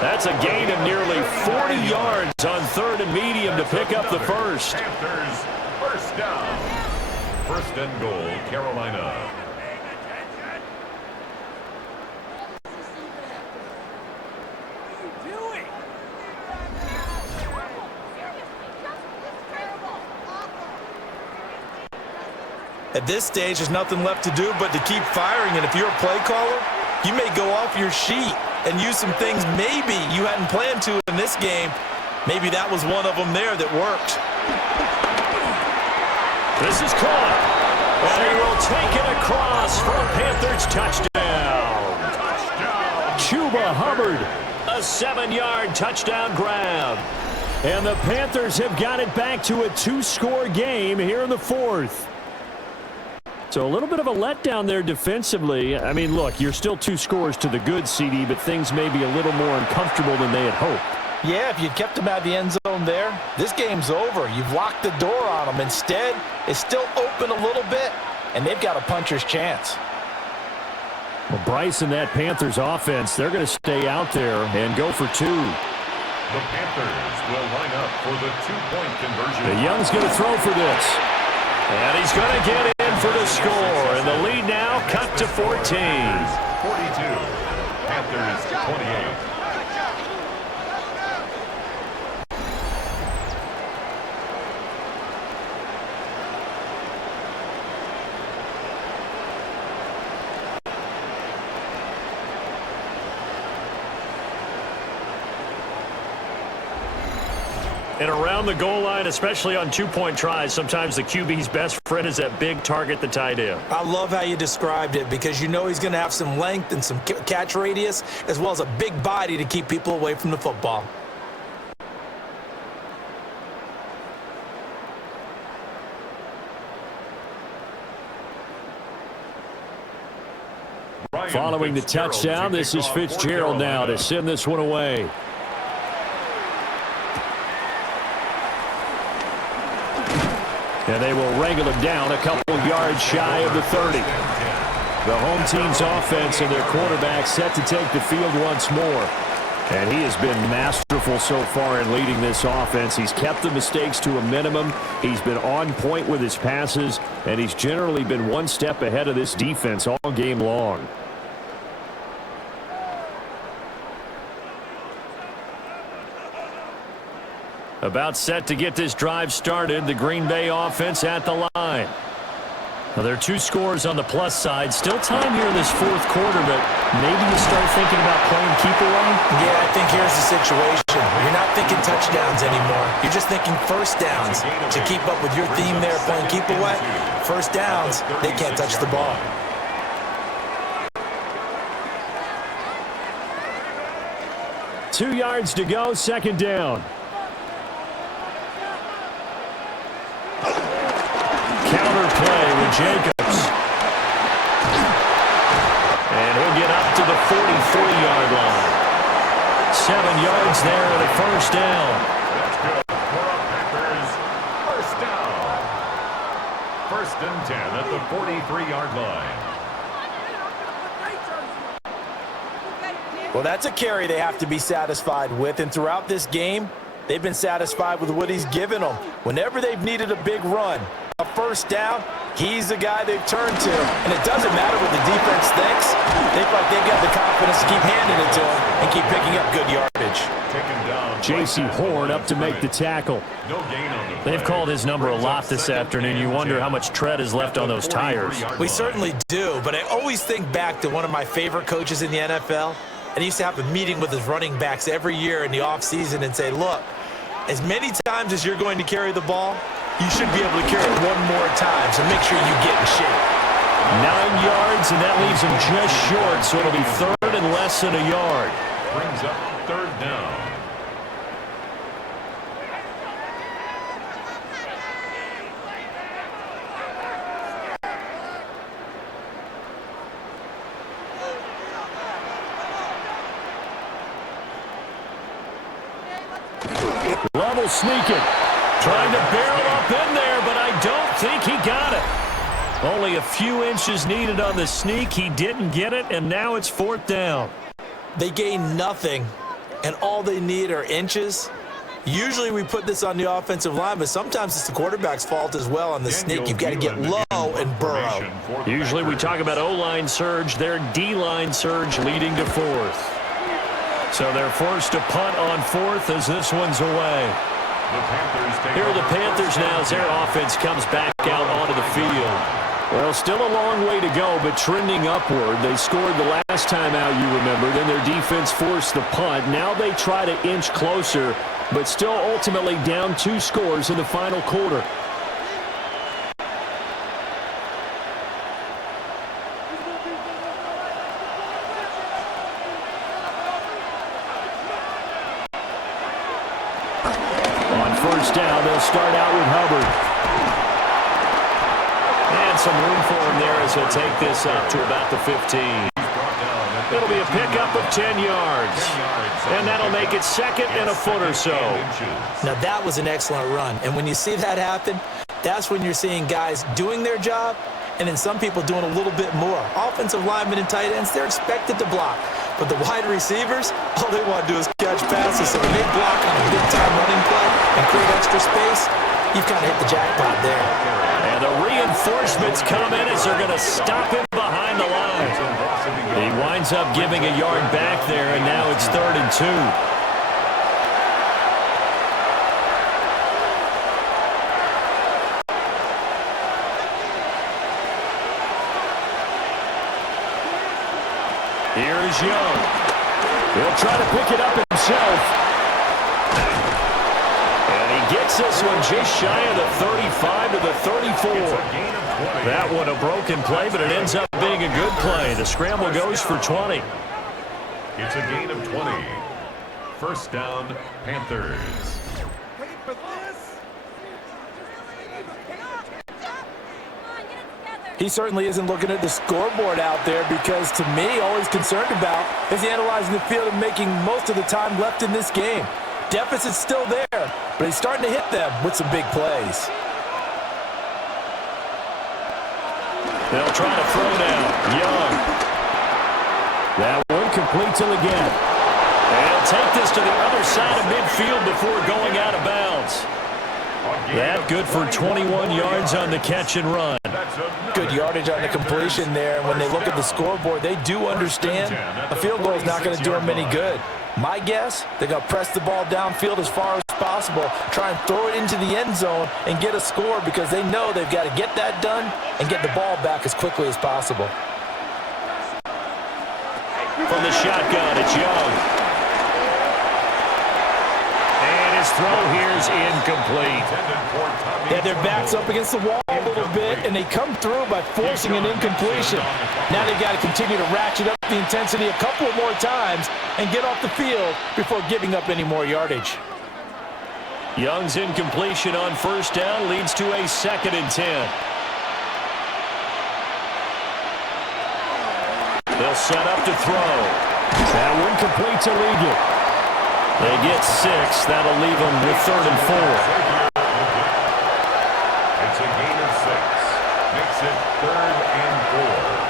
That's a gain of nearly 40 yards on 3rd and medium to pick up the first. Panthers, first down. 1st and goal, Carolina. At this stage, there's nothing left to do but to keep firing. And if you're a play caller, you may go off your sheet and use some things maybe you hadn't planned to in this game. Maybe that was one of them there that worked. This is caught. And he will take it across for a Panthers touchdown. Chuba Hubbard, a 7-yard touchdown grab. And the Panthers have got it back to a 2-score game here in the 4th. So a little bit of a letdown there defensively. I mean, look, you're still 2 scores to the good, CD, but things may be a little more uncomfortable than they had hoped. Yeah, if you kept them out of the end zone there, this game's over. You've locked the door on them. Instead, it's still open a little bit, and they've got a puncher's chance. Well, Bryce and that Panthers offense, they're going to stay out there and go for 2. The Panthers will line up for the 2-point conversion. The Young's going to throw for this. And he's going to get in for the score. And the lead now cut to 14. 42. Panthers 28. And around the goal line, especially on 2-point tries, sometimes the QB's best friend is that big target, the tight end. I love how you described it because you know he's going to have some length and some catch radius as well as a big body to keep people away from the football. Following the touchdown, this is Fitzgerald now to send this one away. And they will wrangle him down a couple yards shy of the 30. The home team's offense and their quarterback set to take the field once more. And he has been masterful so far in leading this offense. He's kept the mistakes to a minimum. He's been on point with his passes. And he's generally been one step ahead of this defense all game long. About set to get this drive started. The Green Bay offense at the line. Well, there are 2 scores on the plus side. Still time here in this 4th quarter, but maybe you start thinking about playing keep away? Yeah, I think here's the situation. You're not thinking touchdowns anymore. You're just thinking first downs. To keep up with your theme there, playing keep away, first downs, they can't touch the ball. Two yards to go, 2nd down. Counter play with Jacobs. And he'll get up to the 43-yard line. 7 yards there and a first down. That's good for our Panthers. First down. 1st and 10 at the 43-yard line. Well, that's a carry they have to be satisfied with, and throughout this game, they've been satisfied with what he's given them. Whenever they've needed a big run, a first down, he's the guy they've turned to. And it doesn't matter what the defense thinks. They feel like they've got the confidence to keep handing it to him and keep picking up good yardage. J.C. Horn up to make the tackle. They've called his number a lot this afternoon. You wonder how much tread is left on those tires. We certainly do, but I always think back to one of my favorite coaches in the NFL. And he used to have a meeting with his running backs every year in the offseason and say, look, as many times as you're going to carry the ball, you should be able to carry it one more time, so make sure you get in shape. 9 yards, and that leaves him just short, so it'll be 3rd and less than a yard. Brings up 3rd down. Level sneaking. Trying to barrel up in there, but I don't think he got it. Only a few inches needed on the sneak. He didn't get it, and now it's 4th down. They gain nothing, and all they need are inches. Usually we put this on the offensive line, but sometimes it's the quarterback's fault as well on the sneak. You've got to get low and burrow. Usually we talk about O-line surge. Their D-line surge leading to 4th. So they're forced to punt on 4th as this one's away. Here are the Panthers now as their offense comes back out onto the field. Well, still a long way to go, but trending upward. They scored the last time out, you remember. Then their defense forced the punt. Now they try to inch closer, but still ultimately down 2 scores in the final quarter. On 1st down, they'll start out with Hubbard. And some room for him there as he'll take this up to about the 15. It'll be a pickup of 10 yards. And that'll make it 2nd and a foot or so. Now that was an excellent run. And when you see that happen, that's when you're seeing guys doing their job and then some people doing a little bit more. Offensive linemen and tight ends, they're expected to block. But the wide receivers, all they want to do is catch passes. So when they block on a big-time running play and create extra space, you've kind of hit the jackpot there. And the reinforcements come in as they're going to stop him behind the line. He winds up giving a yard back there, and now it's 3rd and 2. Here's Young. He'll try to pick it up himself. And he gets this one just shy of the 35 to the 34. That one a broken play, but it ends up being a good play. The scramble goes for 20. It's a gain of 20. 1st down, Panthers. He certainly isn't looking at the scoreboard out there because, to me, all he's concerned about is analyzing the field and making most of the time left in this game. Deficit's still there, but he's starting to hit them with some big plays. They'll try to throw down. Young. That one complete till again. And he'll take this to the other side of midfield before going out of bounds. That good for 21 yards on the catch and run. Good yardage on the completion there. And when they look at the scoreboard, they do understand a field goal is not going to do them any good. My guess, they're going to press the ball downfield as far as possible, try and throw it into the end zone and get a score because they know they've got to get that done and get the ball back as quickly as possible. From the shotgun, it's Young. And his throw here's incomplete. Yeah, their back's up against the wall a little bit, and they come through by forcing an incompletion. Now they've got to continue to ratchet up the intensity a couple more times and get off the field before giving up any more yardage. Young's incompletion on 1st down leads to a 2nd and 10. They'll set up to throw. That one complete to Legal. They get 6. That'll leave them with 3rd and 4. It's a gain of 6. Makes it 3rd and 4.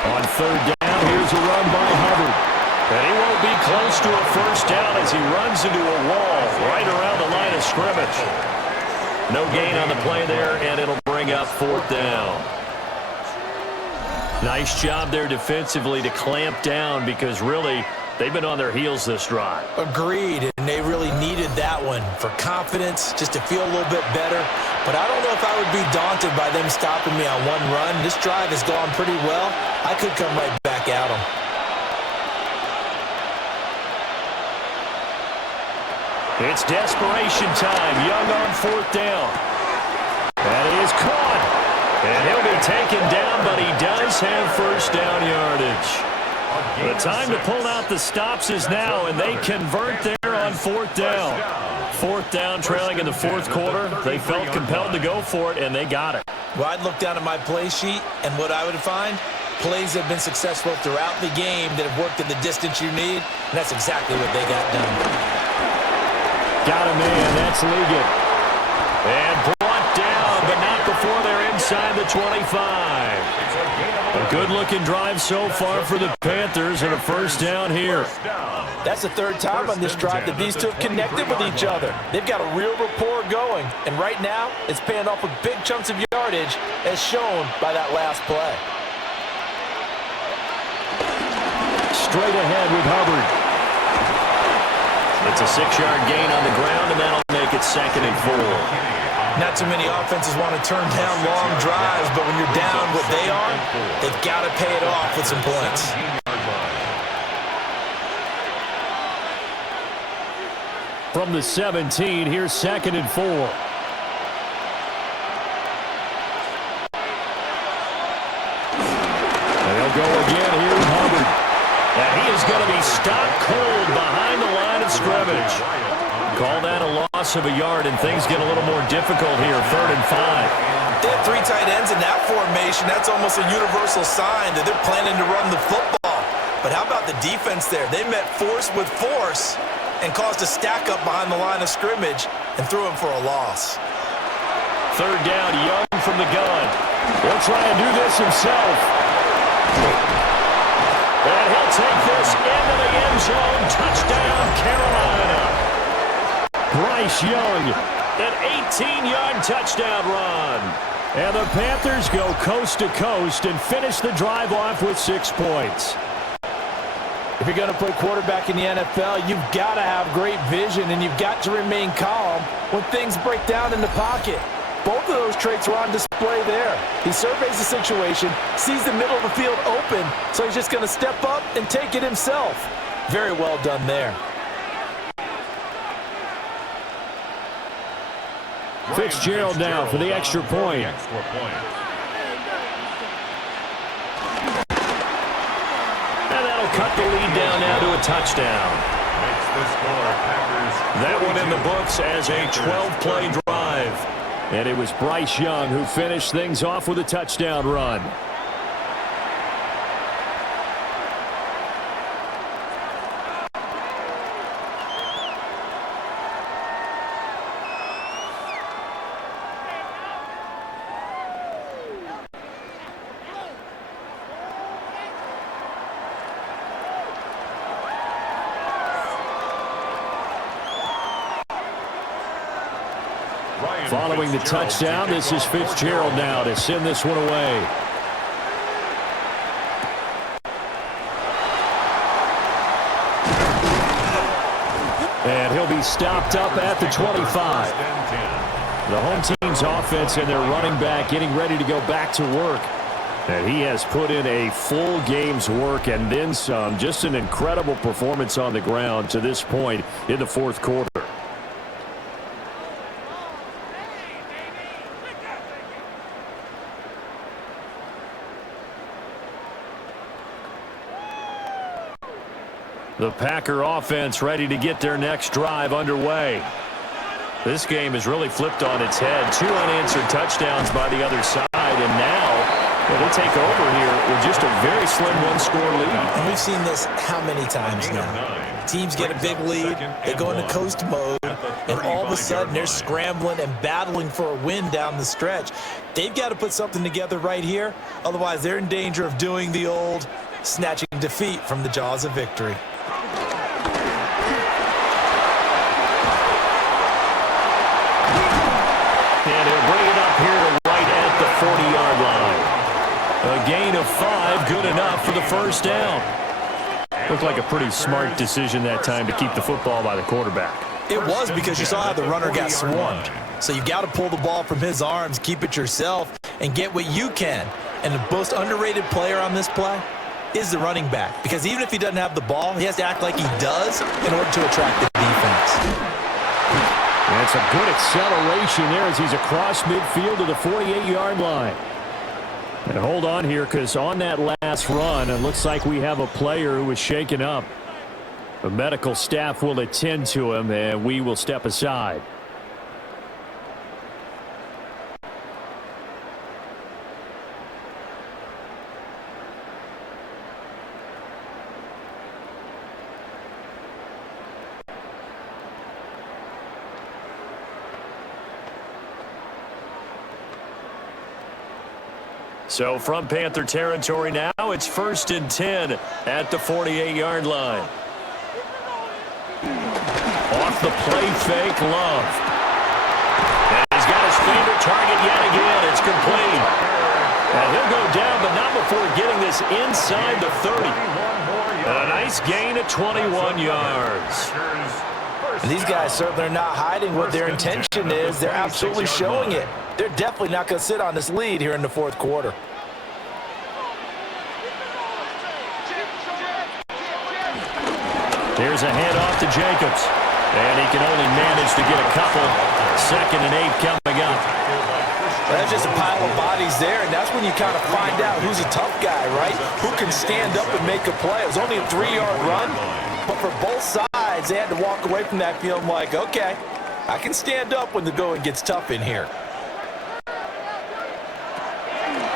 On 3rd down, here's a run by Hubbard. And he won't be close to a 1st down as he runs into a wall right around the line of scrimmage. No gain on the play there, and it'll bring up 4th down. Nice job there defensively to clamp down because really They've been on their heels this drive. Agreed, and they really needed that one for confidence, just to feel a little bit better. But I don't know if I would be daunted by them stopping me on one run. This drive has gone pretty well. I could come right back at them. It's desperation time. Young on 4th down. That is caught. And he'll be taken down, but he does have first down yardage. The time to pull out the stops is now, and they convert there on 4th down. 4th down, trailing in the 4th quarter. They felt compelled to go for it, and they got it. Well, I'd look down at my play sheet, and what I would find, plays have been successful throughout the game that have worked at the distance you need, and that's exactly what they got done. Got a man, that's Ligon. And brought down, but not before they're inside the 25. A good-looking drive so far for the Panthers, and a first down here. That's the 3rd time on this drive that these two have connected with each other. They've got a real rapport going, and right now it's paying off with big chunks of yardage, as shown by that last play. Straight ahead with Hubbard. It's a 6-yard gain on the ground, and that'll make it 2nd and 4. Not too many offenses want to turn down long drives, but when you're down what they are, they've got to pay it off with some points. From the 17, here's 2nd and 4. And they'll go again here with Hubbard. And he is going to be stopped cold behind the line of scrimmage. Call that a loss of a yard, and things get a little more difficult here, 3rd and 5. They have 3 tight ends in that formation. That's almost a universal sign that they're planning to run the football. But how about the defense there? They met force with force and caused a stack up behind the line of scrimmage and threw him for a loss. 3rd down, Young from the gun. He'll try and do this himself. And he'll take this into the end zone. Touchdown, Carolina. Bryce Young, an 18-yard touchdown run. And the Panthers go coast to coast and finish the drive off with 6 points. If you're going to play quarterback in the NFL, you've got to have great vision, and you've got to remain calm when things break down in the pocket. Both of those traits were on display there. He surveys the situation, sees the middle of the field open, so he's just going to step up and take it himself. Very well done there. Fitzgerald now for the extra point. And that'll cut the lead down now to a touchdown. That one in the books as a 12-play drive. And it was Bryce Young who finished things off with a touchdown run. Following the touchdown, this is Fitzgerald now to send this one away. And he'll be stopped up at the 25. The home team's offense and their running back getting ready to go back to work. And he has put in a full game's work and then some. Just an incredible performance on the ground to this point in the 4th quarter. The Packer offense ready to get their next drive underway. This game has really flipped on its head. 2 unanswered touchdowns by the other side, and now they take over here with just a very slim 1-score lead. And we've seen this how many times now? Teams get a big lead, they go into coast mode, and all of a sudden they're scrambling and battling for a win down the stretch. They've got to put something together right here, otherwise they're in danger of doing the old snatching defeat from the jaws of victory. And he'll bring it up here to right at the 40-yard line. A gain of 5, good enough for the first down. Looked like a pretty smart decision that time to keep the football by the quarterback. It was, because you saw how the runner got swarmed. So you got to pull the ball from his arms, keep it yourself, and get what you can. And the most underrated player on this play is the running back, because even if he doesn't have the ball, he has to act like he does in order to attract the defense. That's a good acceleration there as he's across midfield to the 48-yard line. And hold on here, because on that last run, it looks like we have a player who was shaken up. The medical staff will attend to him, and we will step aside. So from Panther territory now, it's 1st and 10 at the 48-yard line. Off the play fake, Love. And he's got his favorite target yet again. It's complete. And he'll go down, but not before getting this inside the 30. A nice gain of 21 yards. And these guys certainly are not hiding what their intention is. They're absolutely showing it. They're definitely not going to sit on this lead here in the fourth quarter. Here's a handoff to Jacobs. And he can only manage to get a couple. 2nd and 8 coming up. That's just a pile of bodies there, and that's when you kind of find out who's a tough guy, right? Who can stand up and make a play. It was only a 3-yard run, but for both sides, they had to walk away from that feeling like, okay, I can stand up when the going gets tough in here.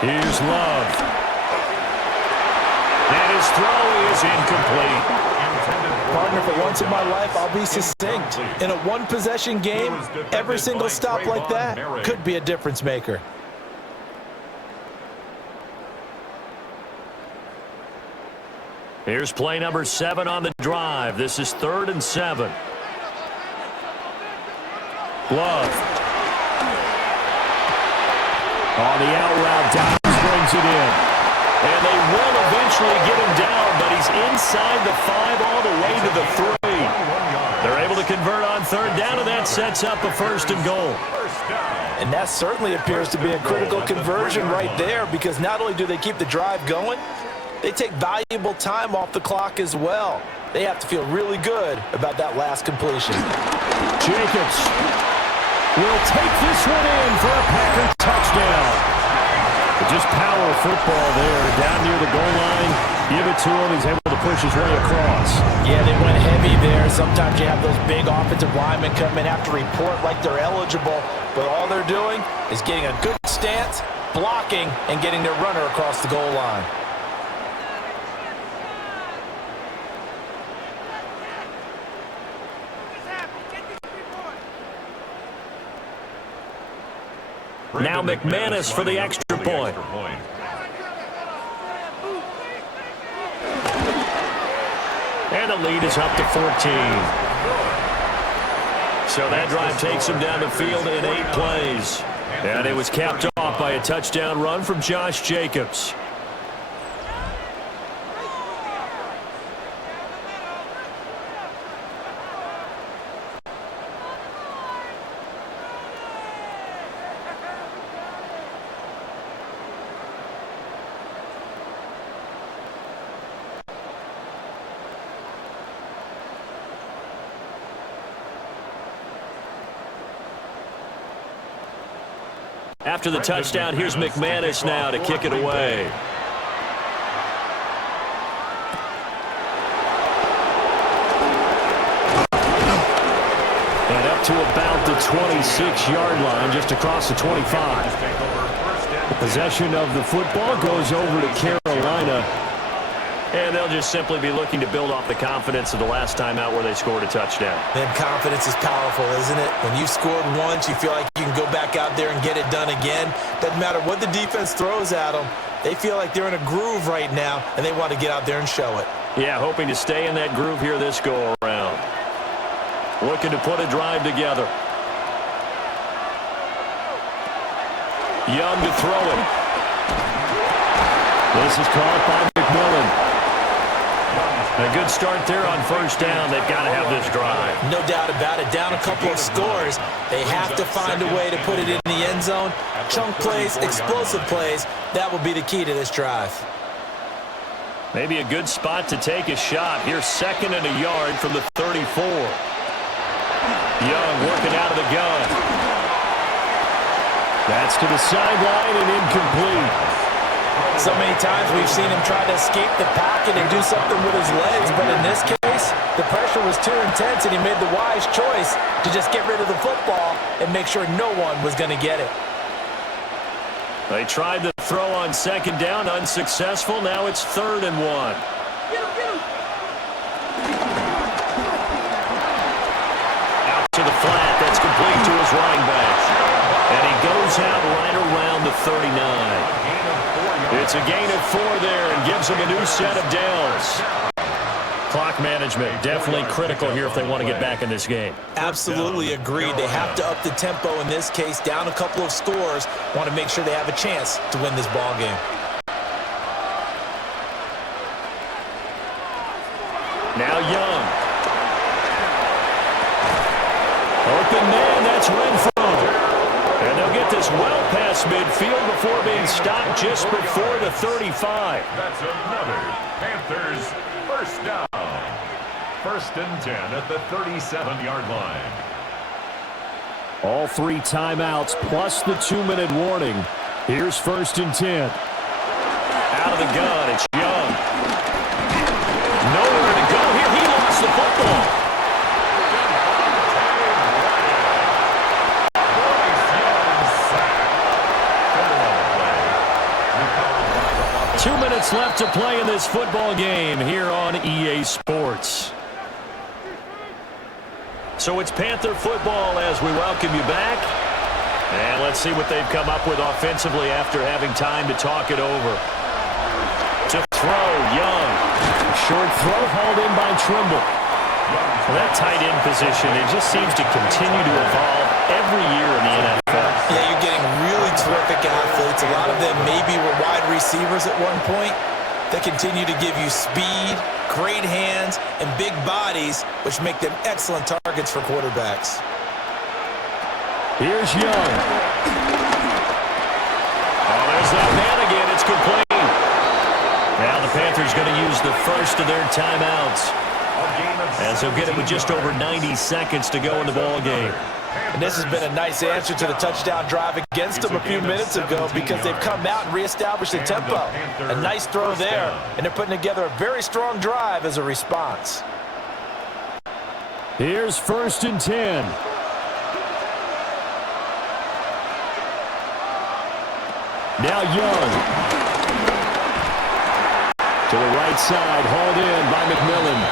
Here's Love. And his throw is incomplete. Partner, for once in my life, I'll be succinct. In a one-possession game, every single stop like that could be a difference maker. Here's play number 7 on the drive. This is 3rd and 7. Love. On the out route, Downs brings it in. And they will eventually get him down, but he's inside the 5 all the way to the 3. They're able to convert on 3rd down, and that sets up a 1st and goal. And that certainly appears to be a critical conversion right there, because not only do they keep the drive going, they take valuable time off the clock as well. They have to feel really good about that last completion. Jacobs will take this one in for a Packer touchdown. Just power football there, down near the goal line. Give it to him. He's able to push his way across. Yeah, they went heavy there. Sometimes you have those big offensive linemen come in after report like they're eligible, but all they're doing is getting a good stance, blocking, and getting their runner across the goal line. Now McManus for the extra point. And the lead is up to 14. So that drive takes him down the field in 8 plays. And it was capped off by a touchdown run from Josh Jacobs. After the touchdown, here's McManus now to kick it away. And up to about the 26-yard line, just across the 25. The possession of the football goes over to Carolina. And they'll just simply be looking to build off the confidence of the last time out where they scored a touchdown. Man, confidence is powerful, isn't it? When you've scored once, you feel like you can go back out there and get it done again. Doesn't matter what the defense throws at them. They feel like they're in a groove right now, and they want to get out there and show it. Yeah, hoping to stay in that groove here this go-around. Looking to put a drive together. Young to throw it. This is caught by McMillan. A good start there on first down. They've got to have this drive. No doubt about it. Down a couple of scores. They have to find a way to put it in the end zone. Chunk plays, explosive plays. That will be the key to this drive. Maybe a good spot to take a shot. Here's 2nd and a yard from the 34. Young working out of the gun. That's to the sideline and incomplete. So many times we've seen him try to escape the pocket and do something with his legs, but in this case, the pressure was too intense and he made the wise choice to just get rid of the football and make sure no one was going to get it. They tried to throw on 2nd down, unsuccessful. Now it's 3rd and 1. Out to the flat. That's complete to his running back. And he goes out right around the 39. It's a gain of 4 there and gives them a new set of downs. Clock management definitely critical here if they want to get back in this game. Absolutely agreed. They have to up the tempo in this case, down a couple of scores. Want to make sure they have a chance to win this ball game. Now Young. Open man, that's Renfro. And they'll get this well past midfield before being stopped just before the 35. That's another Panthers first down. 1st and 10 at the 37-yard line. All 3 timeouts plus the 2-minute warning. Here's 1st and 10. Out of the gun, it's Young. Nowhere to go here. He lost the football. 2 minutes left to play in this football game here on EA Sports. So it's Panther football as we welcome you back. And let's see what they've come up with offensively after having time to talk it over. To throw, Young. Short throw hauled in by Trimble. Well, that tight end position, it just seems to continue to evolve every year in the NFL. Yeah, you're getting really terrific athletes. A lot of them maybe were wide receivers at one point. They continue to give you speed, great hands, and big bodies, which make them excellent targets for quarterbacks. Here's Young. Oh, there's that man again. It's complete. Now the Panthers going to use the first of their timeouts, as they'll get it with just over 90 seconds to go in the ball game. And this has been a nice answer to the touchdown drive against them a few minutes ago because they've come out and reestablished the tempo. A nice throw there, and they're putting together a very strong drive as a response. Here's 1st and 10. Now Young. To the right side, hauled in by McMillan.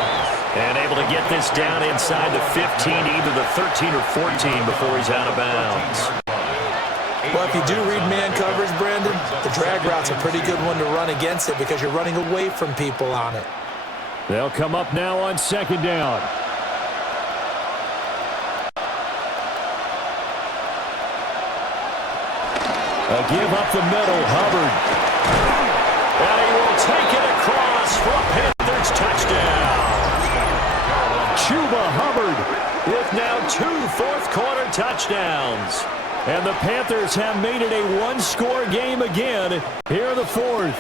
And able to get this down inside the 15, either the 13 or 14 before he's out of bounds. Well, if you do read man coverage, Brandon, the drag route's a pretty good one to run against it because you're running away from people on it. They'll come up now on 2nd down. A give up the middle, Hubbard. And he will take it across for a Panthers touchdown. Chuba Hubbard with now 2 fourth-quarter touchdowns. And the Panthers have made it a one-score game again here in the 4th.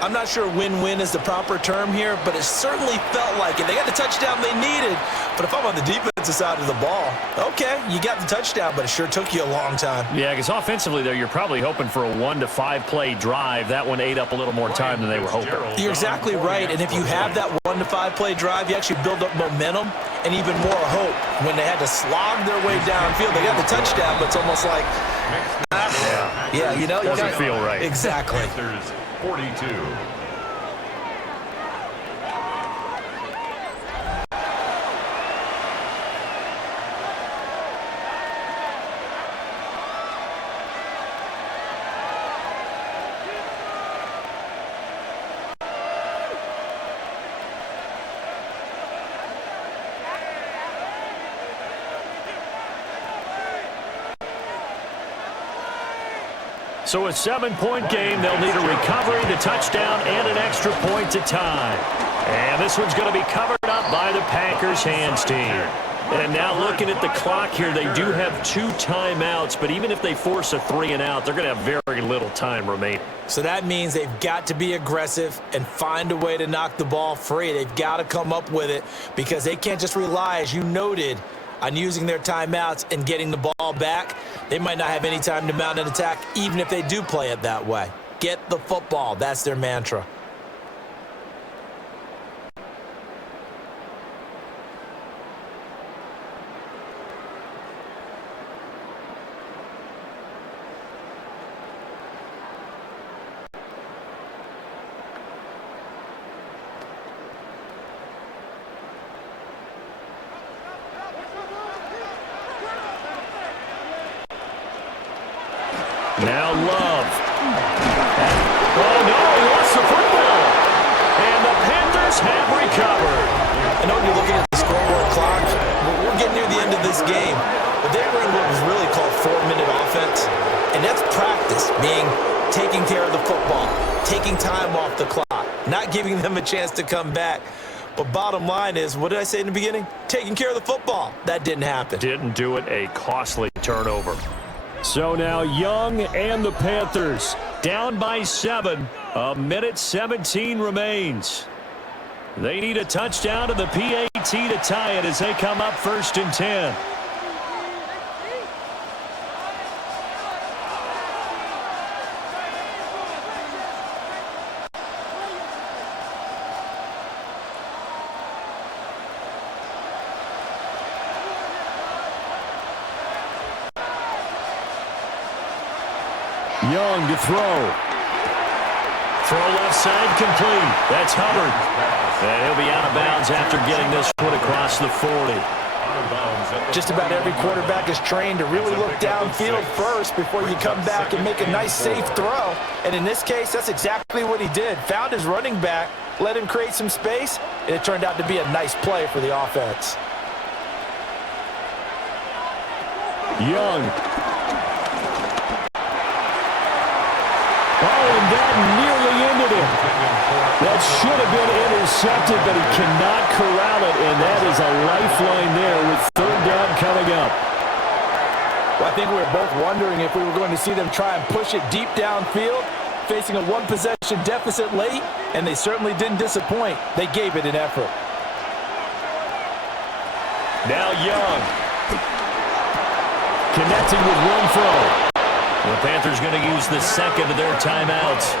I'm not sure win-win is the proper term here, but it certainly felt like it. They got the touchdown they needed, but if I'm on the defensive side of the ball, okay, you got the touchdown, but it sure took you a long time. Yeah, because offensively, though, you're probably hoping for a 1 to 5 play drive. That one ate up a little more time than they were hoping. You're exactly right, and if you have that 1 to 5 play drive, you actually build up momentum and even more hope. When they had to slog their way downfield, they got the touchdown, but it's almost like, yeah, you know, doesn't feel right. Exactly. 42. So a 7-point game. They'll need a recovery, the touchdown, and an extra point to tie. And this one's going to be covered up by the Packers hands team. And now looking at the clock here, they do have 2 timeouts, but even if they force a 3-and-out, they're going to have very little time remaining. So that means they've got to be aggressive and find a way to knock the ball free. They've got to come up with it because they can't just rely, as you noted, on using their timeouts and getting the ball back. They might not have any time to mount an attack, even if they do play it that way. Get the football. That's their mantra. Now Love. Oh, no, he lost the football. And the Panthers have recovered. I know you're looking at the scoreboard clock. We're getting near the end of this game. But they're running what was really called 4-minute offense. And that's practice, being taking care of the football, taking time off the clock, not giving them a chance to come back. But bottom line is, what did I say in the beginning? Taking care of the football. That didn't happen. Didn't do it, a costly turnover. So now Young and the Panthers down by 7. 1:17 remains. They need a touchdown to the PAT to tie it as they come up 1st and 10. Young to throw. Throw left side complete. That's Hubbard. And he'll be out of bounds after getting this one across the 40. Just about every quarterback is trained to really look downfield first before you come back and make a nice, safe throw. And in this case, that's exactly what he did. Found his running back, let him create some space, and it turned out to be a nice play for the offense. Young. Oh, and that nearly ended it. That should have been intercepted, but he cannot corral it, and that is a lifeline there with 3rd down coming up. Well, I think we were both wondering if we were going to see them try and push it deep downfield, facing a 1-possession deficit late, and they certainly didn't disappoint. They gave it an effort. Now Young. Connecting with one throw. The Panthers going to use the second of their timeouts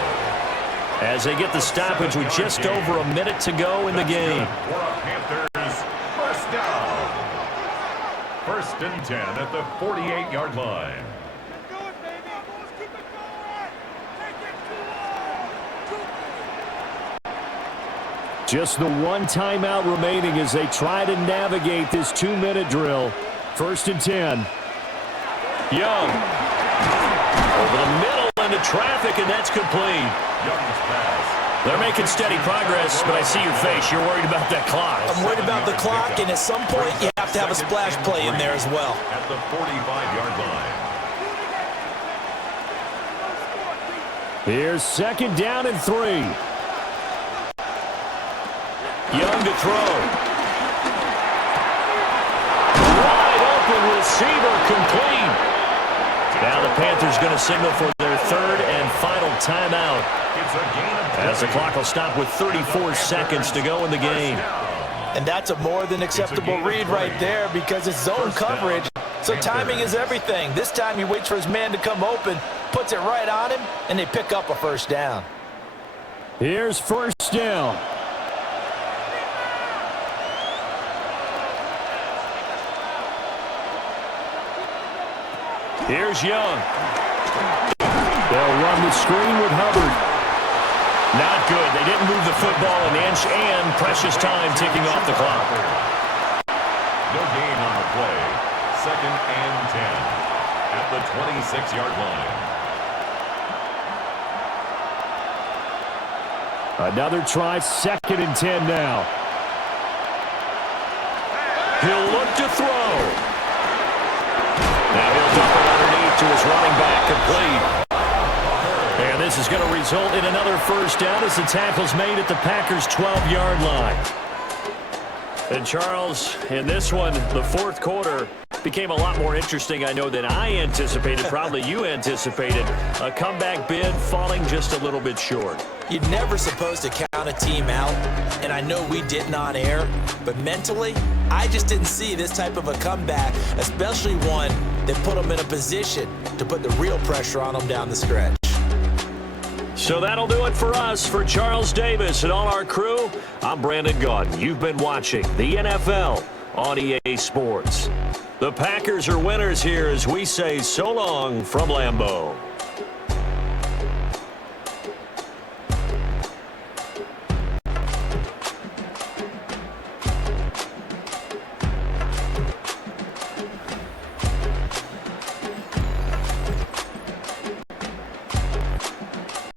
as they get the stoppage with just over a minute to go in the game. Panthers, first down. 1st and 10 at the 48-yard line. Just the one timeout remaining as they try to navigate this 2-minute drill. 1st and 10. Young. Over the middle into traffic, and that's complete. Young's pass. They're making steady progress, but I see your face. You're worried about that clock. I'm worried about the clock, and at some point, you have to have a splash play in there as well. At the 45-yard line. Here's 2nd down and 3. Young to throw. Wide open receiver complete. Now the Panthers going to signal for their 3rd and final timeout. As the clock will stop with 34 seconds to go in the game. And that's a more than acceptable read right there because it's zone coverage. So timing is everything. This time he waits for his man to come open, puts it right on him, and they pick up a 1st down. Here's 1st down. Here's Young. They'll run the screen with Hubbard. Not good. They didn't move the football an inch, and precious time ticking off the clock. No gain on the play. 2nd and 10 at the 26-yard line. Another try, 2nd and 10 now. He'll look to throw. Now he'll dump it underneath to his running back, complete. is going to result in another first down as the tackle's made at the Packers' 12-yard line. And Charles, in this one, the fourth quarter became a lot more interesting, I know, than I anticipated. Probably you anticipated. A comeback bid falling just a little bit short. You're never supposed to count a team out, and I know we didn't on air, but mentally, I just didn't see this type of a comeback, especially one that put them in a position to put the real pressure on them down the stretch. So that'll do it for us. For Charles Davis and all our crew, I'm Brandon Gaudin. You've been watching the NFL on EA Sports. The Packers are winners here as we say so long from Lambeau.